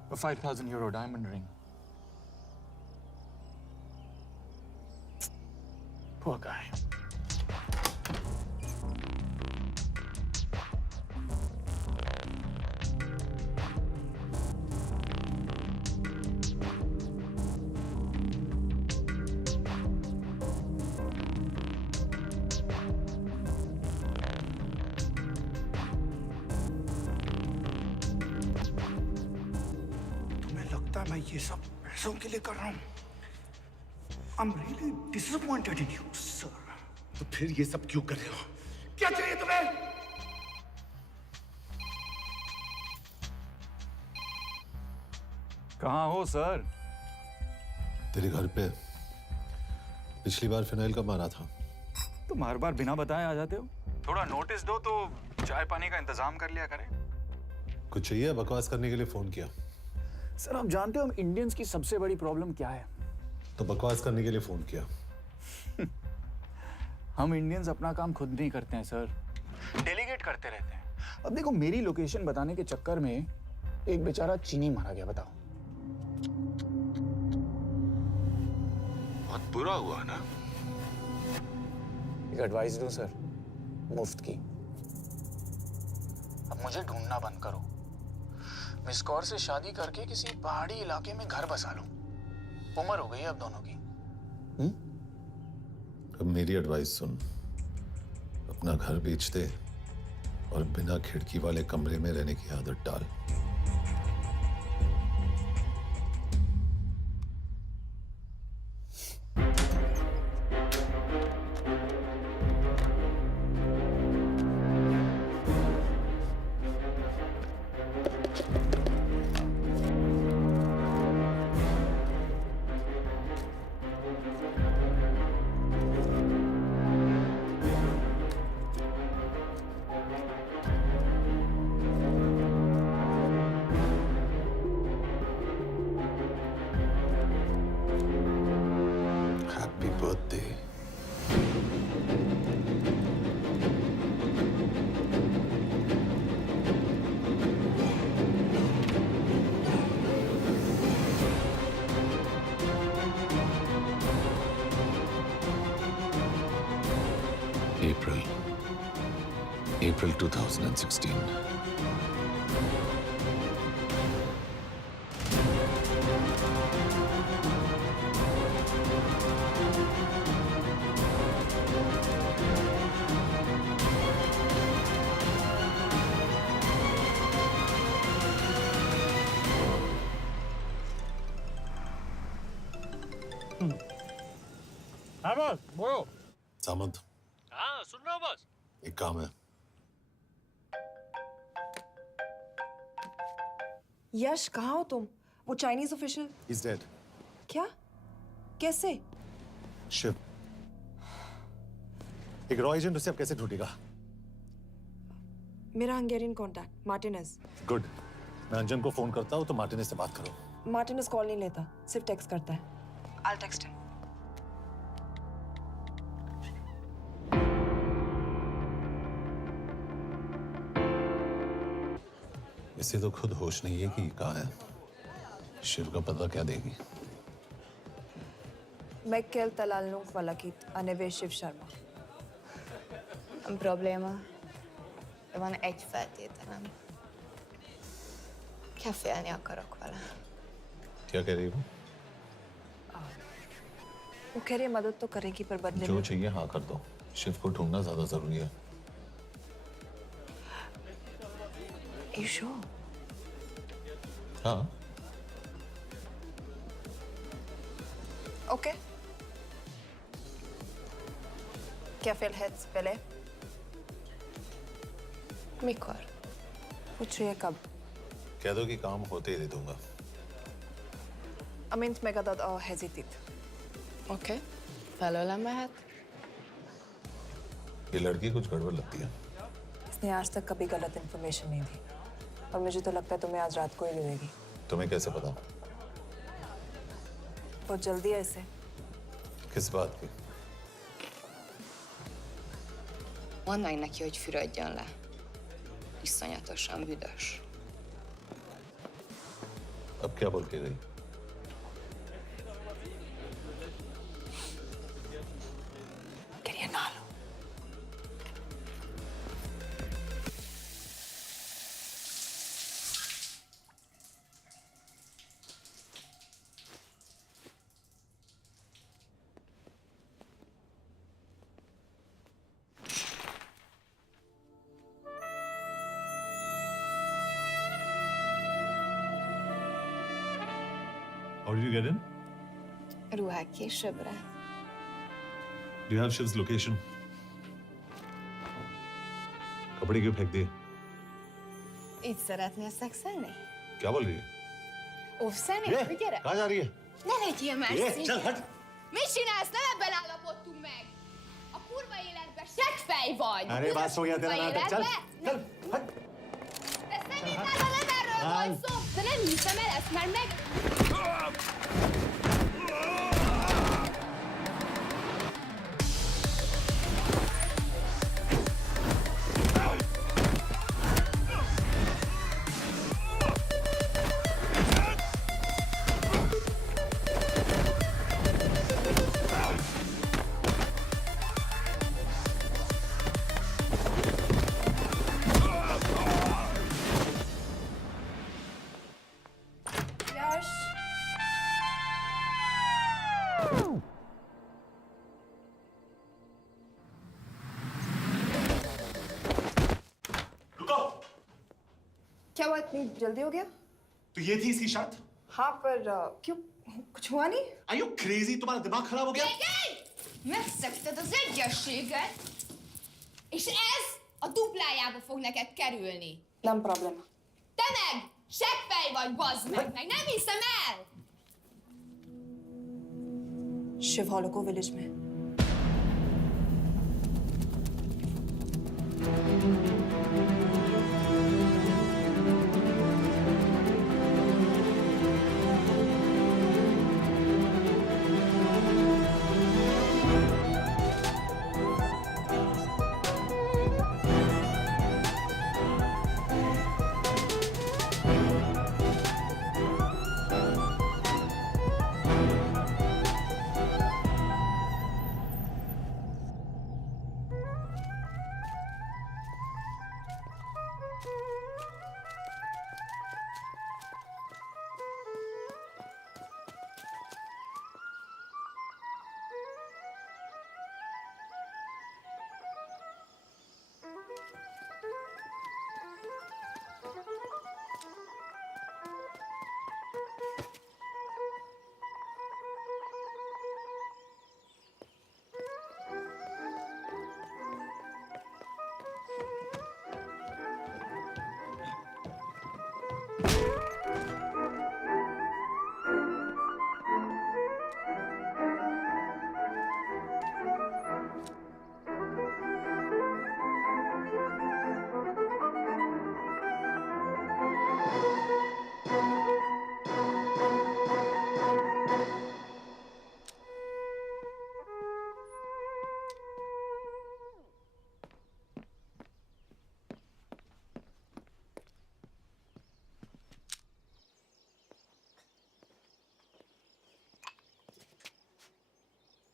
a 5,000-euro diamond ring. Poor guy. है मैं ये सब पैसों के लिए कर रहा हूँ। I'm really disappointed in you, sir. तो फिर ये सब क्यों कर रहे हो? क्या चाहिए तुम्हें? कहाँ हो सर? तेरे घर पे पिछली बार फिनाइल कब मारा था? तुम हर बार बिना बताए आ जाते हो। थोड़ा नोटिस दो तो चाय पानी का इंतजाम कर लिया करें। कुछ चाहिए? बकवास करने के लिए फोन किया। सर आप जानते हो हम इंडियंस की सबसे बड़ी प्रॉब्लम क्या है? तो बकवास करने के लिए फोन किया। हम इंडियंस अपना काम खुद नहीं करते हैं सर, डेलीगेट करते रहते हैं। अब देखो मेरी लोकेशन बताने के चक्कर में एक बेचारा चीनी मारा गया, बताओ। बहुत बुरा हुआ ना? एक एडवाइस दूं सर, मुफ्त की। अब मुझे ढूंढना बंद करो। मिस कौर से शादी करके किसी पहाड़ी इलाके में घर बसा लो। उम्र हो गई अब दोनों की। अब मेरी एडवाइस सुन, अपना घर बेच दे और बिना खिड़की वाले कमरे में रहने की आदत डाल। Happy birthday. April 2016. हाँ बॉस, बोलो। सामंत, हाँ सुन रहा हूँ बॉस। एक काम है। यश कहाँ हो तुम? वो चाइनीज ऑफिशियल। He's dead. क्या? कैसे? शिव, एक रॉ एजेंट उसे अब कैसे ढूंढेगा? मेरा हंगेरियन कॉन्टैक्ट मार्टिनेज। गुड, मैं अंजन को फोन करता हूँ तो मार्टिनेज से बात करो। मार्टिनेज कॉल नहीं लेता, सिर्फ टेक्स्ट करता है। I'll text him. इसे तो खुद होश नहीं है कि कहाँ है। शिव का पता क्या देगी? Mikael Talalnung valakit a neve Shiv Sharma. Nem probléma. De van egy feltételem. Kefélni akarok vele. क्या कह रही है वो? वो कह रही है मदद तो करेगी पर बदले जो में। चाहिए हाँ कर दो। शिव को ढूंढना ज्यादा जरूरी है। You sure? हाँ। Okay. Kefél heads pele? Mikor? पूछ रही है कब? कह दो कि काम होते ही दे दूंगा। Amint megadad a hezitit. Oké. Felőlem mehet? ये लड़की कुछ गड़बड़ लगती है। इसने आज तक कभी गलत इन्फॉर्मेशन नहीं दी और मुझे तो लगता है तुम्हें आज रात को ही देगी। तुम्हें कैसे पता? बहुत जल्दी है इसे। किस बात की? Mondd meg neki, hogy fürödjön le. Iszonyatosan büdös. अब क्या बोल के गई? Quería nalo. How did you get in? Ruhák későbbre. Do you have Shiv's location? कपड़े क्यों फेंक दिए? Így szeretnél szexelni? क्या बोल रही है? Óvszerni? Gyere! कहाँ जा रही है? Ne legyél már szint! चल हट! Mit csinálsz? Nem ebben állapodtunk meg! A kurva életben seggfej vagy! अरे बात हो गया तेरा नाटक, चल! चल हट! De szerintem nem erről volt szó! De nem hiszem el ezt, mert meg... यश रुको! क्या हुआ, इतनी जल्दी हो गया? तो ये थी इसकी शर्त? हाँ, पर क्यों, कुछ हुआ नहीं? Are you crazy? तुम्हारा दिमाग खराब हो गया? Megszegted az egyességet, és ez a duplájába fog neked kerülni. Nem problema. Te meg seggfej vagy, bazd meg nem hiszem el! Shiv Holloko village में।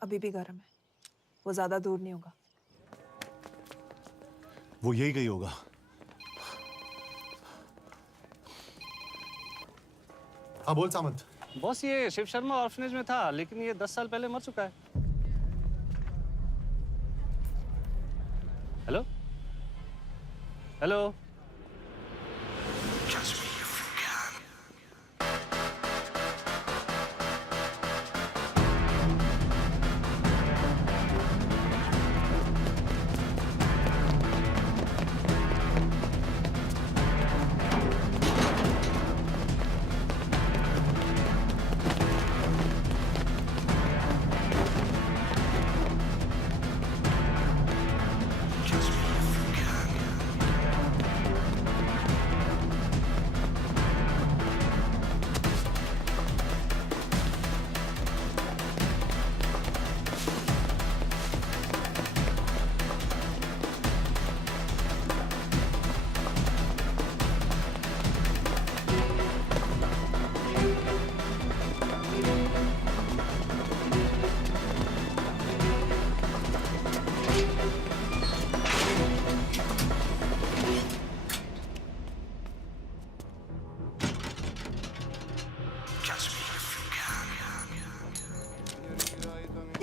अभी भी गर्म है, वो ज्यादा दूर नहीं होगा। वो यही गई होगा। हाँ बोल सामंत। बॉस ये शिव शर्मा ऑर्फनेज में था, लेकिन ये 10 साल पहले मर चुका है। Hello hello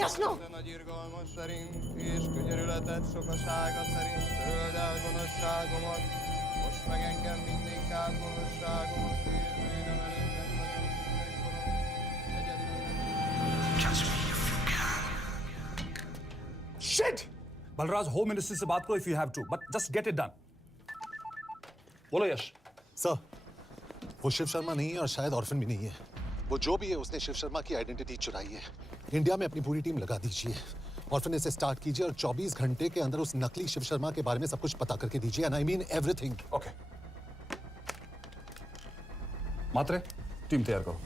Jasno! Nagy irgalmas szerint és könyörületet sokasága szerint töröld el gonoszságomat, most meg engem mindinkább gonoszságomat és bűnöm előtted nagyon Balraj, home ministry से बात करो if you have to, but just get it done. बोलो यश। सर, वो शिव शर्मा नहीं है और शायद ऑर्फन भी नहीं है। वो जो भी है उसने शिव शर्मा की आइडेंटिटी चुराई है। इंडिया में अपनी पूरी टीम लगा दीजिए, ऑर्फन से स्टार्ट कीजिए और 24 घंटे के अंदर उस नकली शिव शर्मा के बारे में सब कुछ पता करके दीजिए। And I mean everything. Okay. Matre, team तैयार करो।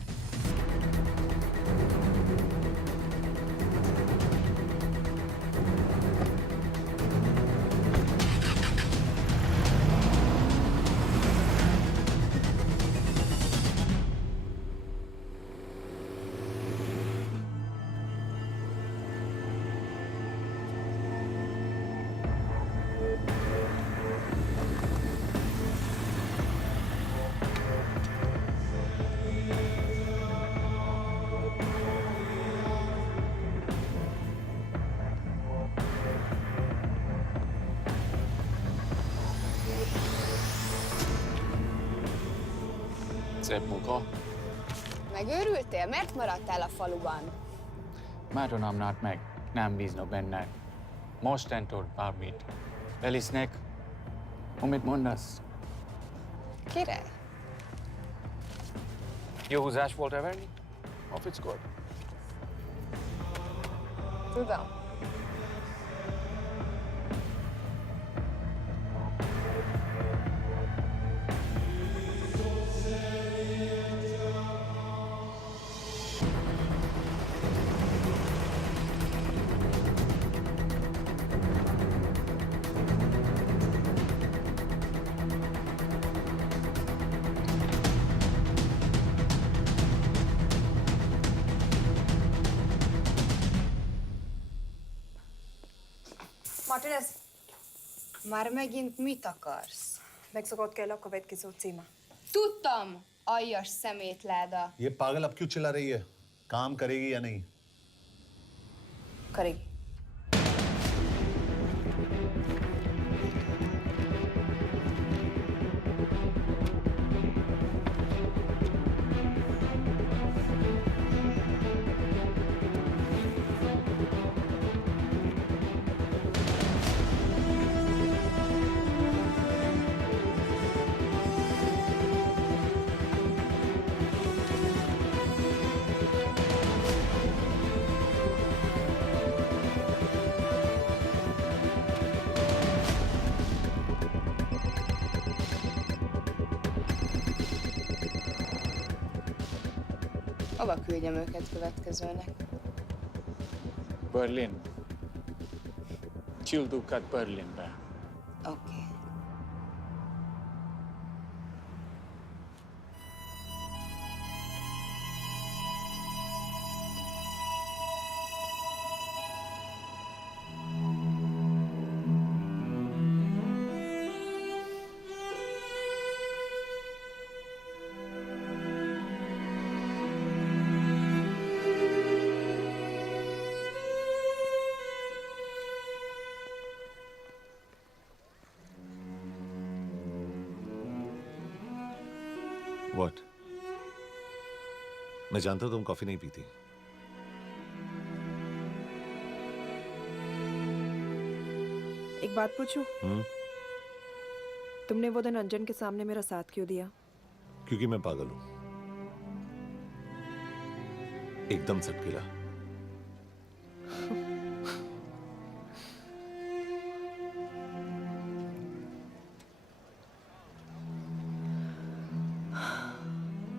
Szép munka. Megőrültél? Miért maradtál a faluban? Mátonám nát meg, nem bíznak benned. Mostantól bármit. Elisnek, amit mondasz. Király? Jó húzás volt everni? Ofickod? Tudom. Martinez, Már megint mit akarsz? Mexikót kell a következő címe. Tudtam, aljas szemétláda. ये पागल अब क्यों चिल्ला रही है? काम करेगी या नहीं? करेगी। Hova küldjem őket következőnek? Berlin. Küldőket Berlinbe. Oké. What? मैं जानता हूं तुम कॉफी नहीं पीती। एक बात पूछूं? तुमने वो दिन अंजन के सामने मेरा साथ क्यों दिया? क्योंकि मैं पागल हूं, एकदम सटकेला। –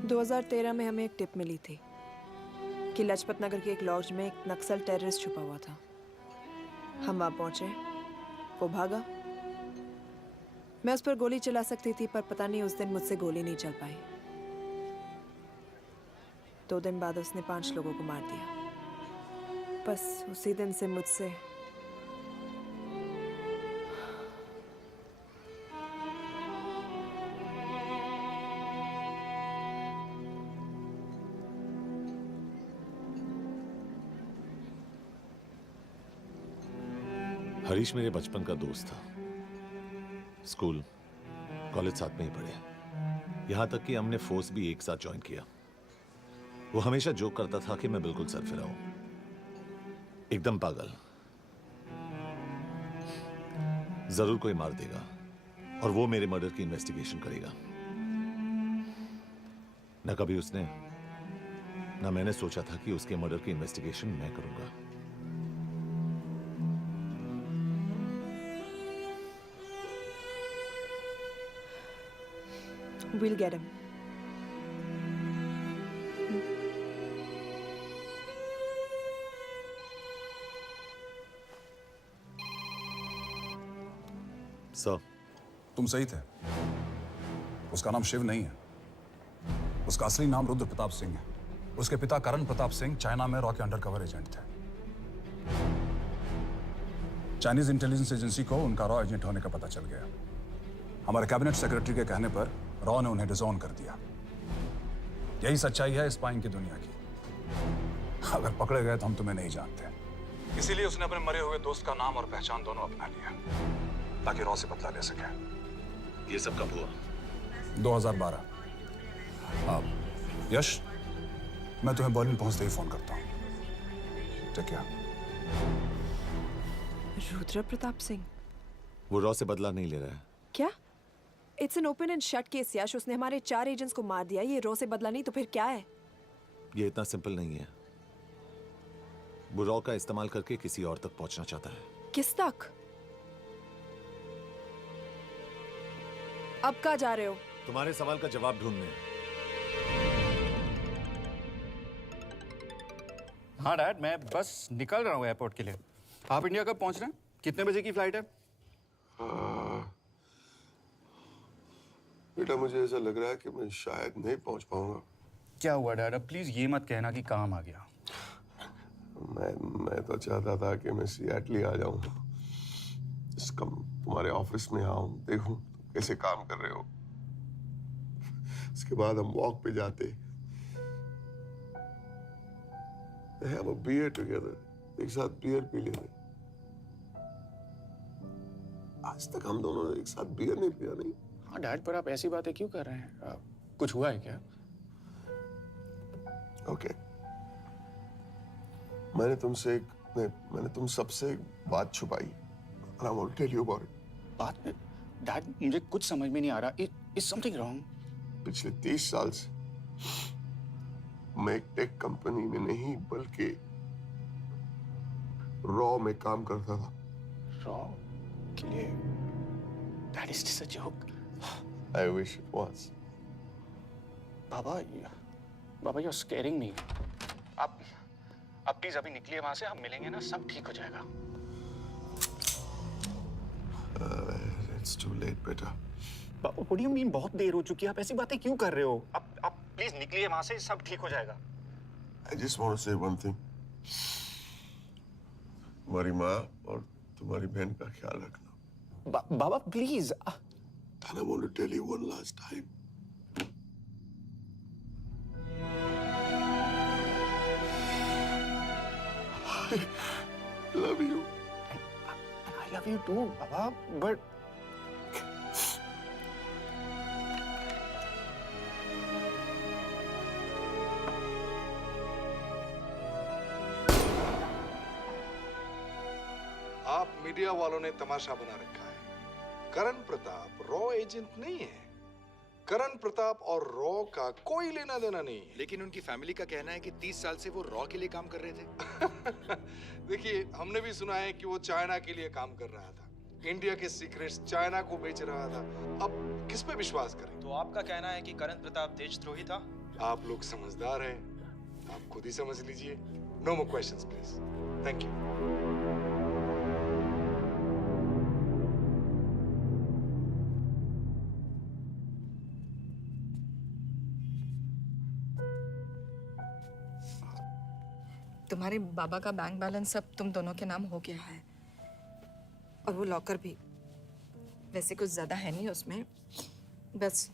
2013 में हमें एक टिप मिली थी कि लाजपत नगर के एक लॉज में एक नक्सल टेररिस्ट छुपा हुआ था। हम वहां पहुंचे, वो भागा। मैं उस पर गोली चला सकती थी, पर पता नहीं उस दिन मुझसे गोली नहीं चल पाई। 2 दिन बाद उसने 5 लोगों को मार दिया। बस उसी दिन से मुझसे हरीश मेरे बचपन का दोस्त था। स्कूल, कॉलेज साथ में ही पढ़े, यहां तक कि हमने फोर्स भी एक साथ ज्वाइन किया। वो हमेशा जोक करता था कि मैं बिल्कुल सरफिरा हूं, एकदम पागल। जरूर कोई मार देगा और वो मेरे मर्डर की इन्वेस्टिगेशन करेगा। न कभी उसने न मैंने सोचा था कि उसके मर्डर की इन्वेस्टिगेशन मैं करूंगा। We'll get him. सर, तुम सही थे। उसका नाम शिव नहीं है, उसका असली नाम रुद्र प्रताप सिंह है। उसके पिता करण प्रताप सिंह चाइना में रॉ के अंडरकवर एजेंट थे। चाइनीज इंटेलिजेंस एजेंसी को उनका रॉ एजेंट होने का पता चल गया। हमारे कैबिनेट सेक्रेटरी के कहने पर रॉ ने उन्हें डिसऑन कर दिया। यही सच्चाई है स्पाइंग की दुनिया की। अगर पकड़े गए तो हम तुम्हें नहीं जानते, इसीलिए उसने अपने मरे हुए दोस्त का नाम और पहचान दोनों अपना लिया ताकि रॉ से बदला ले सके। ये सब कब हुआ? 2012। अब यश, मैं तुम्हें बर्लिन पहुंचते ही फोन करता हूँ। ठीक है। रुद्र प्रताप सिंह वो रॉ से बदला नहीं ले रहा है। क्या? It's an open and shut case Yash. उसने हमारे 4 एजेंट्स को मार दिया। ये रॉ से बदला नहीं तो फिर क्या है? ये इतना सिंपल नहीं है। वो रॉ का इस्तेमाल करके किसी और तक पहुंचना चाहता है। किस तक? अब कहाँ जा रहे हो? तुम्हारे सवाल का जवाब ढूंढने। हाँ डैड, मैं बस निकल रहा हूँ एयरपोर्ट के लिए। आप इंडिया कब पहुंच रहे हैं? कितने बजे की फ्लाइट है? बेटा, मुझे ऐसा लग रहा है कि मैं शायद नहीं पहुंच पाऊंगा। क्या हुआ डैड? अब प्लीज ये मत कहना कि काम आ गया। मैं तो चाहता था कि मैं सिएटल ही आ जाऊं, तुम्हारे ऑफिस में आऊं, देखूं कैसे काम कर रहे हो। उसके बाद हम वॉक पे जाते, have a beer together, एक साथ बियर पी लेते। आज तक हम दोनों ने एक साथ बियर नहीं पिया। नहीं। हाँ डैड, पर आप ऐसी बातें क्यों कर रहे हैं? कुछ हुआ है क्या? ओके। मैंने तुम सबसे एक बात छुपाई। And I want to tell you about it. बात में डैड, मुझे कुछ समझ में नहीं आ रहा। Is something wrong? पिछले 30 साल से मैं एक टेक कंपनी में नहीं बल्कि रॉ में काम करता था। रॉ के लिए? That is just a joke. I wish it was. Baba, you're scaring me. आप प्लीज अभी निकलिए वहां से, हम मिलेंगे ना, सब ठीक हो जाएगा। It's too late, बेटा। What do you mean बहुत देर हो चुकी है? आप ऐसी बातें क्यों कर रहे हो? आप प्लीज निकलिए वहां से, सब ठीक हो जाएगा। I just want to say one thing. तुम्हारी माँ और तुम्हारी बहन का ख्याल रखना। बाबा please. And I want to tell you one last time. I love you. I love you too, Baba, but आप मीडिया वालों ने तमाशा बना रखा है। करण प्रताप रॉ एजेंट नहीं है। करण प्रताप और रॉ का कोई लेना देना नहीं है। लेकिन उनकी फैमिली का कहना है कि 30 साल से वो रॉ के लिए काम कर रहे थे। देखिए, हमने भी सुना है कि वो चाइना के लिए काम कर रहा था, इंडिया के सीक्रेट्स चाइना को बेच रहा था। अब किस पे विश्वास करें? तो आपका कहना है कि करण प्रताप देशद्रोही था? आप लोग समझदार हैं, आप खुद ही समझ लीजिए। No more questions please. Thank you. तुम्हारे बाबा का बैंक बैलेंस अब तुम दोनों के नाम हो गया है, और वो लॉकर भी। वैसे कुछ ज्यादा है नहीं उसमें, बस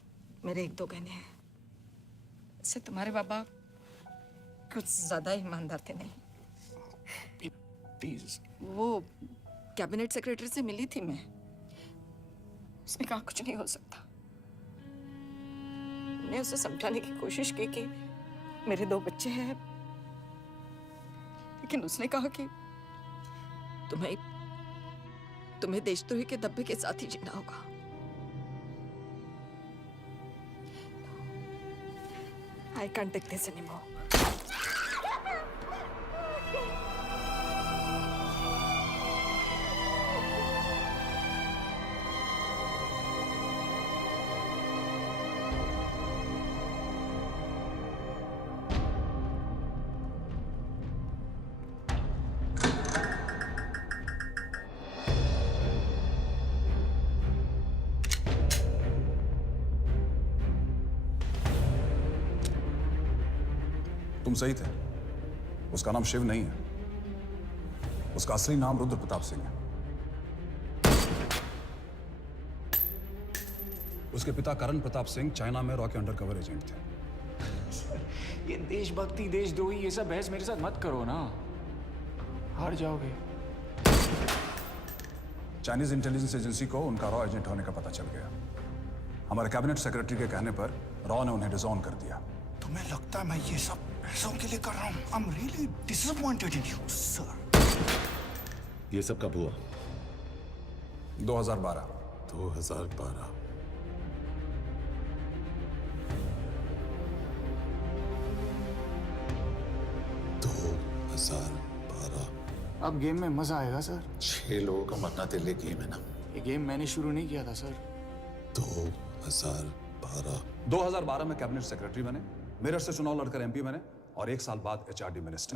मेरे 1-2 गहने हैं। इससे तुम्हारे बाबा कुछ ज्यादा ईमानदार थे नहीं। प्लीज। वो कैबिनेट सेक्रेटरी से मिली थी मैं, उसने कहा कुछ नहीं हो सकता। मैंने उसे समझाने की कोशिश की कि मेरे 2 बच्चे हैं, लेकिन उसने कहा कि तुम्हें देशद्रोही के धब्बे के साथ ही जीना होगा। I can't take this anymore. तुम सही थे। उसका नाम शिव नहीं है, उसका असली नाम रुद्र प्रताप सिंह है। उसके पिता करण प्रताप सिंह चाइना में रॉ के अंडरकवर एजेंट थे। ये देशभक्ति देशद्रोही ये सब बहस मेरे साथ मत करो ना, हार जाओगे। चाइनीज इंटेलिजेंस एजेंसी को उनका रॉ एजेंट होने का पता चल गया। हमारे कैबिनेट सेक्रेटरी के कहने पर रॉ ने उन्हें डिसऑन कर दिया। तुम्हें लगता है मैं ये सब पैसों के लिए कर रहा हूँ? I'm really disappointed in you, sir. ये सब कब हुआ? 2012। 2012। अब गेम में मजा आएगा सर। 6 लोगों का मरना दिल्ली गेम है ना। ये गेम मैंने शुरू नहीं किया था सर। 2012 में कैबिनेट सेक्रेटरी बने, मेरठ से चुनाव लड़कर एमपी बने और 1 साल बाद एचआरडी मिनिस्टर।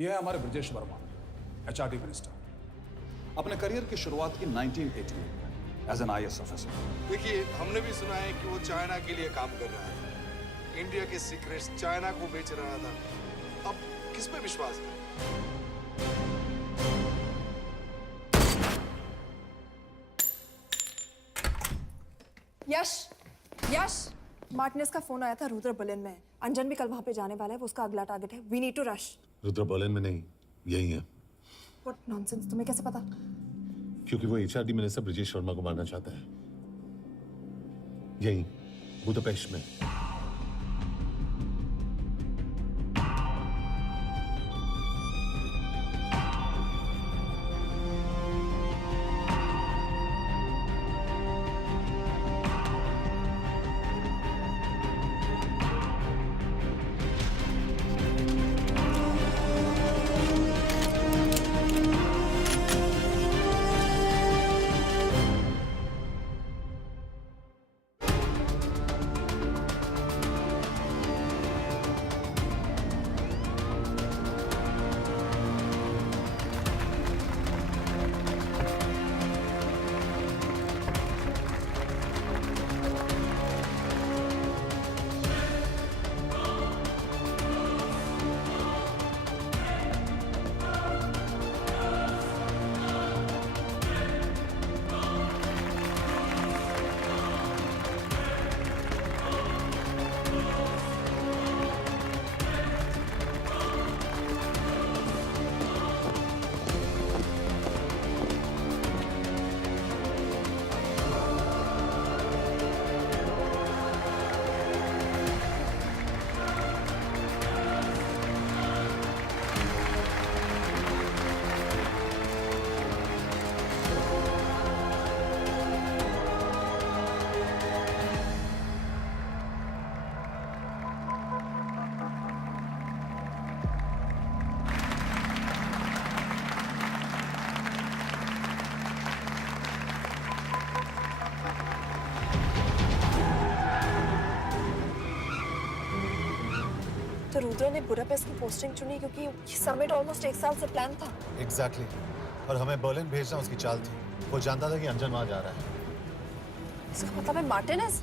यह है हमारे ब्रजेश वर्मा, एचआरडी मिनिस्टर। अपने करियर की शुरुआत की 1988 एज एन IAS ऑफिसर। देखिए, हमने भी सुना है कि वो चाइना के लिए काम कर रहा है, इंडिया के सीक्रेट्स चाइना को बेच रहा था। अब किस पे विश्वास करें? यश, यश, मार्टिनेस का फोन आया था, रुद्र बर्लिन में। अंजन भी कल वहां पे जाने वाला है, वो उसका अगला टारगेट है। We need to rush. Rudra Berlin में नहीं, यही है। व्हाट नॉनसेंस, तुम्हें कैसे पता? क्योंकि वो एचआरडी मिनिस्टर ब्रजेश वर्मा को मारना चाहता है, यही बुदापेस्ट में। तो रुद्र ने बुडापेस्ट की पोस्टिंग चुनी क्योंकि ये समिट ऑलमोस्ट 1 साल से प्लान था। एग्जैक्टली, और हमें बर्लिन भेजना उसकी चाल थी। वो जानता था कि अंजन वहां जा रहा है। इसका मतलब है मार्टिनेस।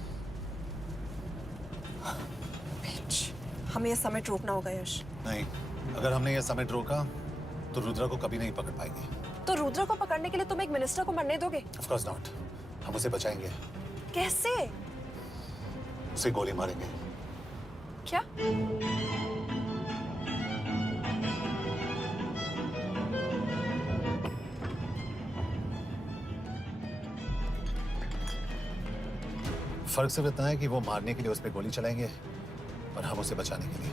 हमें ये समिट रोकना होगा यश। नहीं, अगर हमने ये समिट रोका तो रुद्रा को कभी नहीं पकड़ पाएंगे। तो रुद्र को पकड़ने के लिए तुम एक मिनिस्टर को मरने दोगे? ऑफ कोर्स नॉट, हम उसे बचाएंगे। कैसे? उसे गोली मारेंगे। क्या? फर्क सिर्फ इतना है कि वो मारने के लिए उस पर गोली चलाएंगे और हम उसे बचाने के लिए।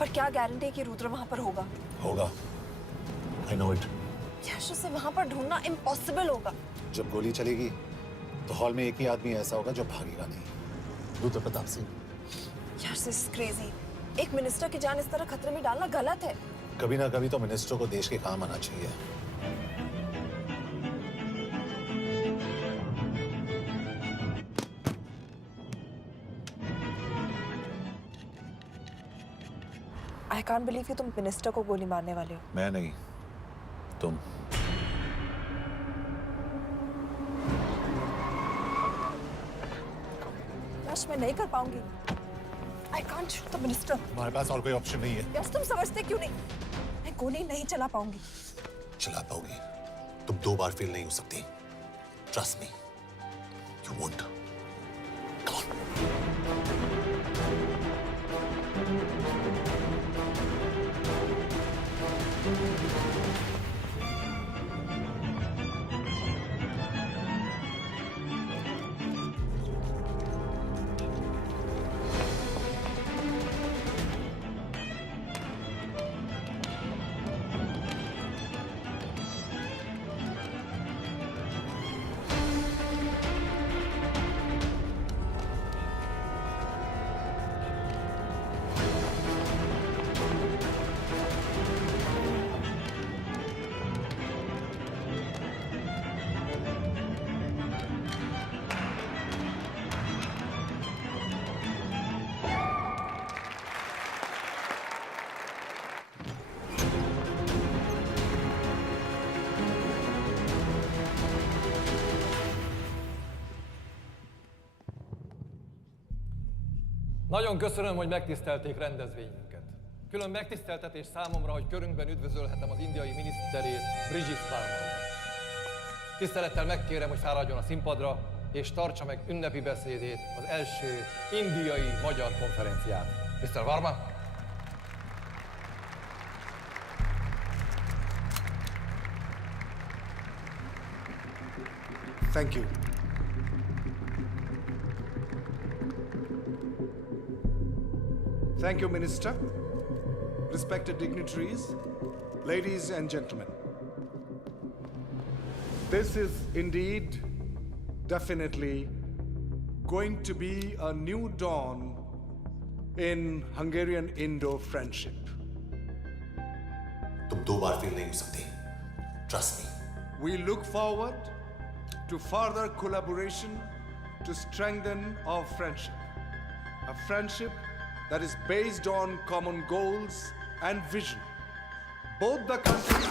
पर क्या गारंटी है कि रुद्र वहां पर होगा? होगा, I know it। यश, उसे वहां पर ढूंढना इम्पॉसिबल होगा। जब गोली चलेगी तो हॉल में एक ही आदमी ऐसा होगा जो भागेगा नहीं, रुद्रप्रताप सिंह। यश, दिस इज क्रेजी। एक मिनिस्टर की जान इस तरह खतरे में डालना गलत है। कभी ना कभी तो मिनिस्टर को देश के काम आना चाहिए। आई कांट बिलीव कि तुम मिनिस्टर को गोली मारने वाले हो। मैं नहीं, तुम। यश, मैं नहीं कर पाऊंगी। I can't shoot the minister. हमारे पास और कोई ऑप्शन नहीं है। यश, तुम समझते क्यों नहीं? मैं गोली नहीं चला पाऊंगी। चला पाओगी। तुम 2 बार फेल नहीं हो सकती। Trust me, you won't. Nagyon köszönöm, hogy megtisztelték rendezvényünket. Külön megtiszteltetés számomra, hogy körünkben üdvözölhetem az indiai miniszterét, Brigitte Varma. Tisztelettel megkérem, hogy fáradjon a színpadra, és tartsa meg ünnepi beszédét az első indiai-magyar konferenciát. Mr. Varma? Thank you. Thank you, Minister. Respected dignitaries, ladies and gentlemen. This is indeed, definitely, going to be a new dawn in Hungarian-Indo friendship. तुम 2 बार फेल नहीं हो सकती। Trust me. We look forward to further collaboration to strengthen our friendship. A friendship that is based on common goals and vision. Both the countries...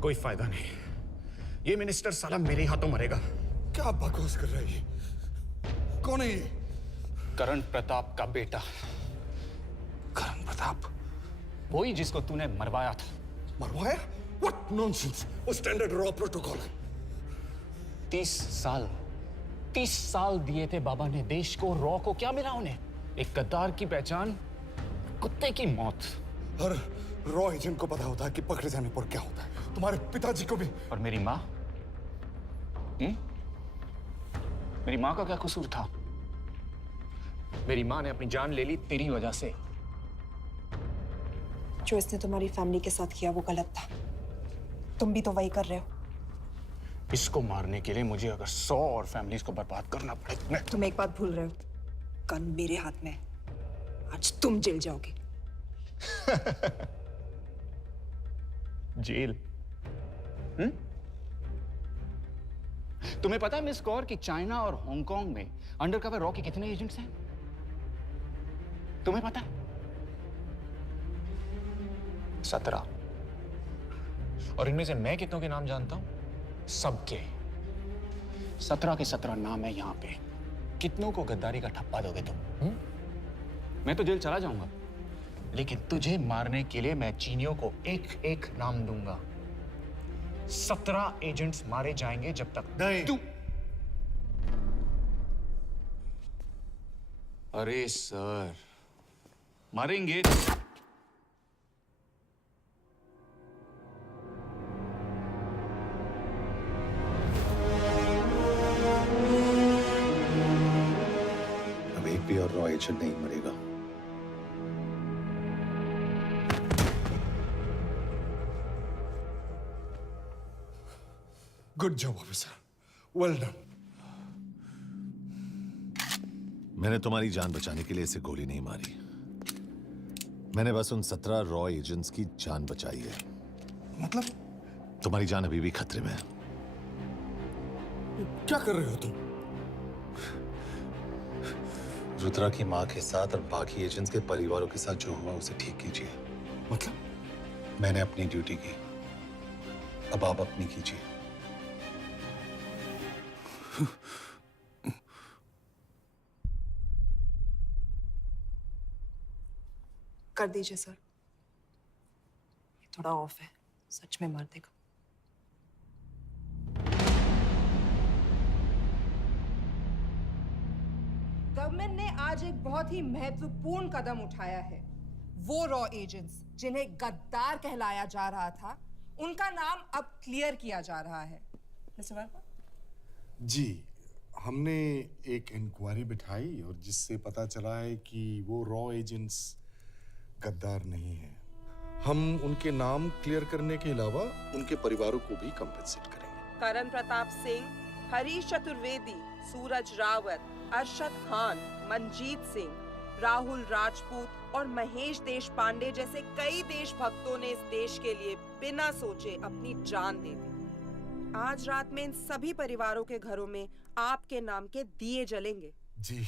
कोई फायदा नहीं। ये मिनिस्टर साला मेरे हाथों मरेगा। क्या बकवास कर रहा है ये? कौन है ये? करण प्रताप का बेटा। करण प्रताप? वही जिसको तूने मरवाया था। मरवाया? What nonsense! वो स्टैंडर्ड रॉ प्रोटोकॉल है। 30 साल दिए थे बाबा ने देश को। रॉ को क्या मिला उन्हें? एक गद्दार की पहचान, कुत्ते की मौत। हर रॉ एजेंट को पता होता है कि पकड़े जाने पर क्या होता है। तुम्हारे पिताजी को भी। और मेरी माँ? मेरी माँ का क्या कसूर था? मेरी माँ ने अपनी जान ले ली तेरी वजह से। जो इसने तुम्हारी फैमिली के साथ किया वो गलत था। तुम भी तो वही कर रहे हो। इसको मारने के लिए मुझे अगर 100 और फैमिलीज को बर्बाद करना पड़े। तुम एक बात भूल रहे हो, गन मेरे हाथ में है। आज तुम जेल जाओगे। जेल? तुम्हें पता है मिस कौर कि चाइना और हांगकांग में अंडरकवर रॉ के कितने एजेंट्स हैं? तुम्हें पता है? 17। और इनमें से मैं कितनों के नाम जानता हूं? सबके। 17 के 17 नाम है यहां पे। कितनों को गद्दारी का ठप्पा दोगे तुम? मैं तो जेल चला जाऊंगा, लेकिन तुझे मारने के लिए मैं चीनियों को एक एक नाम दूंगा। 17 एजेंट्स मारे जाएंगे जब तक नहीं। तू। अरे सर, मारेंगे। अब एक भी और रॉ एजेंट नहीं मरेगा। Good job officer, well done. मैंने तुम्हारी जान बचाने के लिए इसे गोली नहीं मारी। मैंने बस उन 17 रॉ एजेंट्स की जान बचाई है। मतलब? तुम्हारी जान अभी भी खतरे में है। क्या कर रहे हो तुम? रुद्रा की मां के साथ और बाकी एजेंट्स के परिवारों के साथ जो हुआ उसे ठीक कीजिए। मतलब? मैंने अपनी ड्यूटी की, अब आप अपनी कीजिए। कर दीजिए सर। ये थोड़ा ऑफ है, सच में मार देगा। गवर्नमेंट ने आज एक बहुत ही महत्वपूर्ण कदम उठाया है। वो रॉ एजेंट्स जिन्हें गद्दार कहलाया जा रहा था, उनका नाम अब क्लियर किया जा रहा है। मिस्टर वर्मा? जी, हमने एक इंक्वायरी बिठाई और जिससे पता चला है कि वो रॉ एजेंट्स गद्दार नहीं हैं। हम उनके नाम क्लियर करने के अलावा उनके परिवारों को भी कंपेंसेट करेंगे। करण प्रताप सिंह, हरीश चतुर्वेदी, सूरज रावत, अरशद खान, मनजीत सिंह, राहुल राजपूत और महेश देशपांडे जैसे कई देशभक्तों ने इस देश के लिए बिना सोचे अपनी जान दे दी। आज रात में इन सभी परिवारों के घरों में आपके नाम के दिए जलेंगे। जी,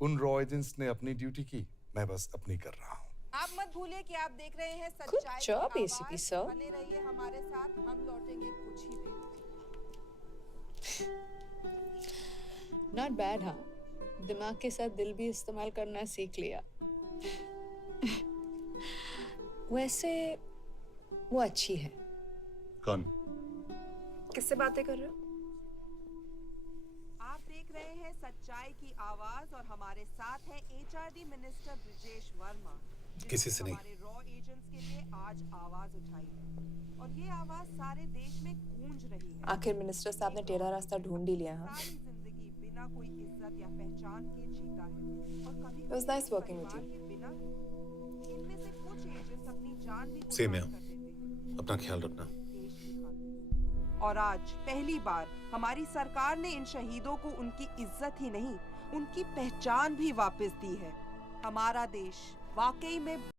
उन रॉ एजेंट्स ने अपनी ड्यूटी की, मैं बस अपनी कर रहा हूँ। आप मत भूलिए कि आप देख रहे हैं सच्चाई की job, आवाज। ACP sir. बने रहिए हमारे साथ, हम लौटेंगे कुछ ही देर में। Not bad. हाँ, दिमाग के साथ दिल भी इस्तेमाल करना सीख लिया। वैसे वो अच्छी है। कौन? किससे बातें कर रहे हो? आप देख रहे हैं सच्चाई की आवाज और हमारे साथ है एचआरडी मिनिस्टर ब्रिजेश वर्मा। किसी से नहीं। हमारे रॉ एजेंट्स के लिए आज आवाज उठाई है और ये आवाज सारे देश में गूंज रही है। आखिर मिनिस्टर साहब ने टेढ़ा रास्ता ढूंढ ही लिया। हाँ, सारी जिंदगी बिना कोई इज्जत या पहचान के जीता है और कभी It was nice working with you. बिना इनमें से कुछ एजेंट्स अपनी जान भी सेम है। कुर्बान कर देते हैं। अपना ख्याल रखना। और आज पहली बार हमारी सरकार ने इन शहीदों को उनकी इज्जत ही नहीं, उनकी पहचान भी वापस दी है। हमारा देश वाकई में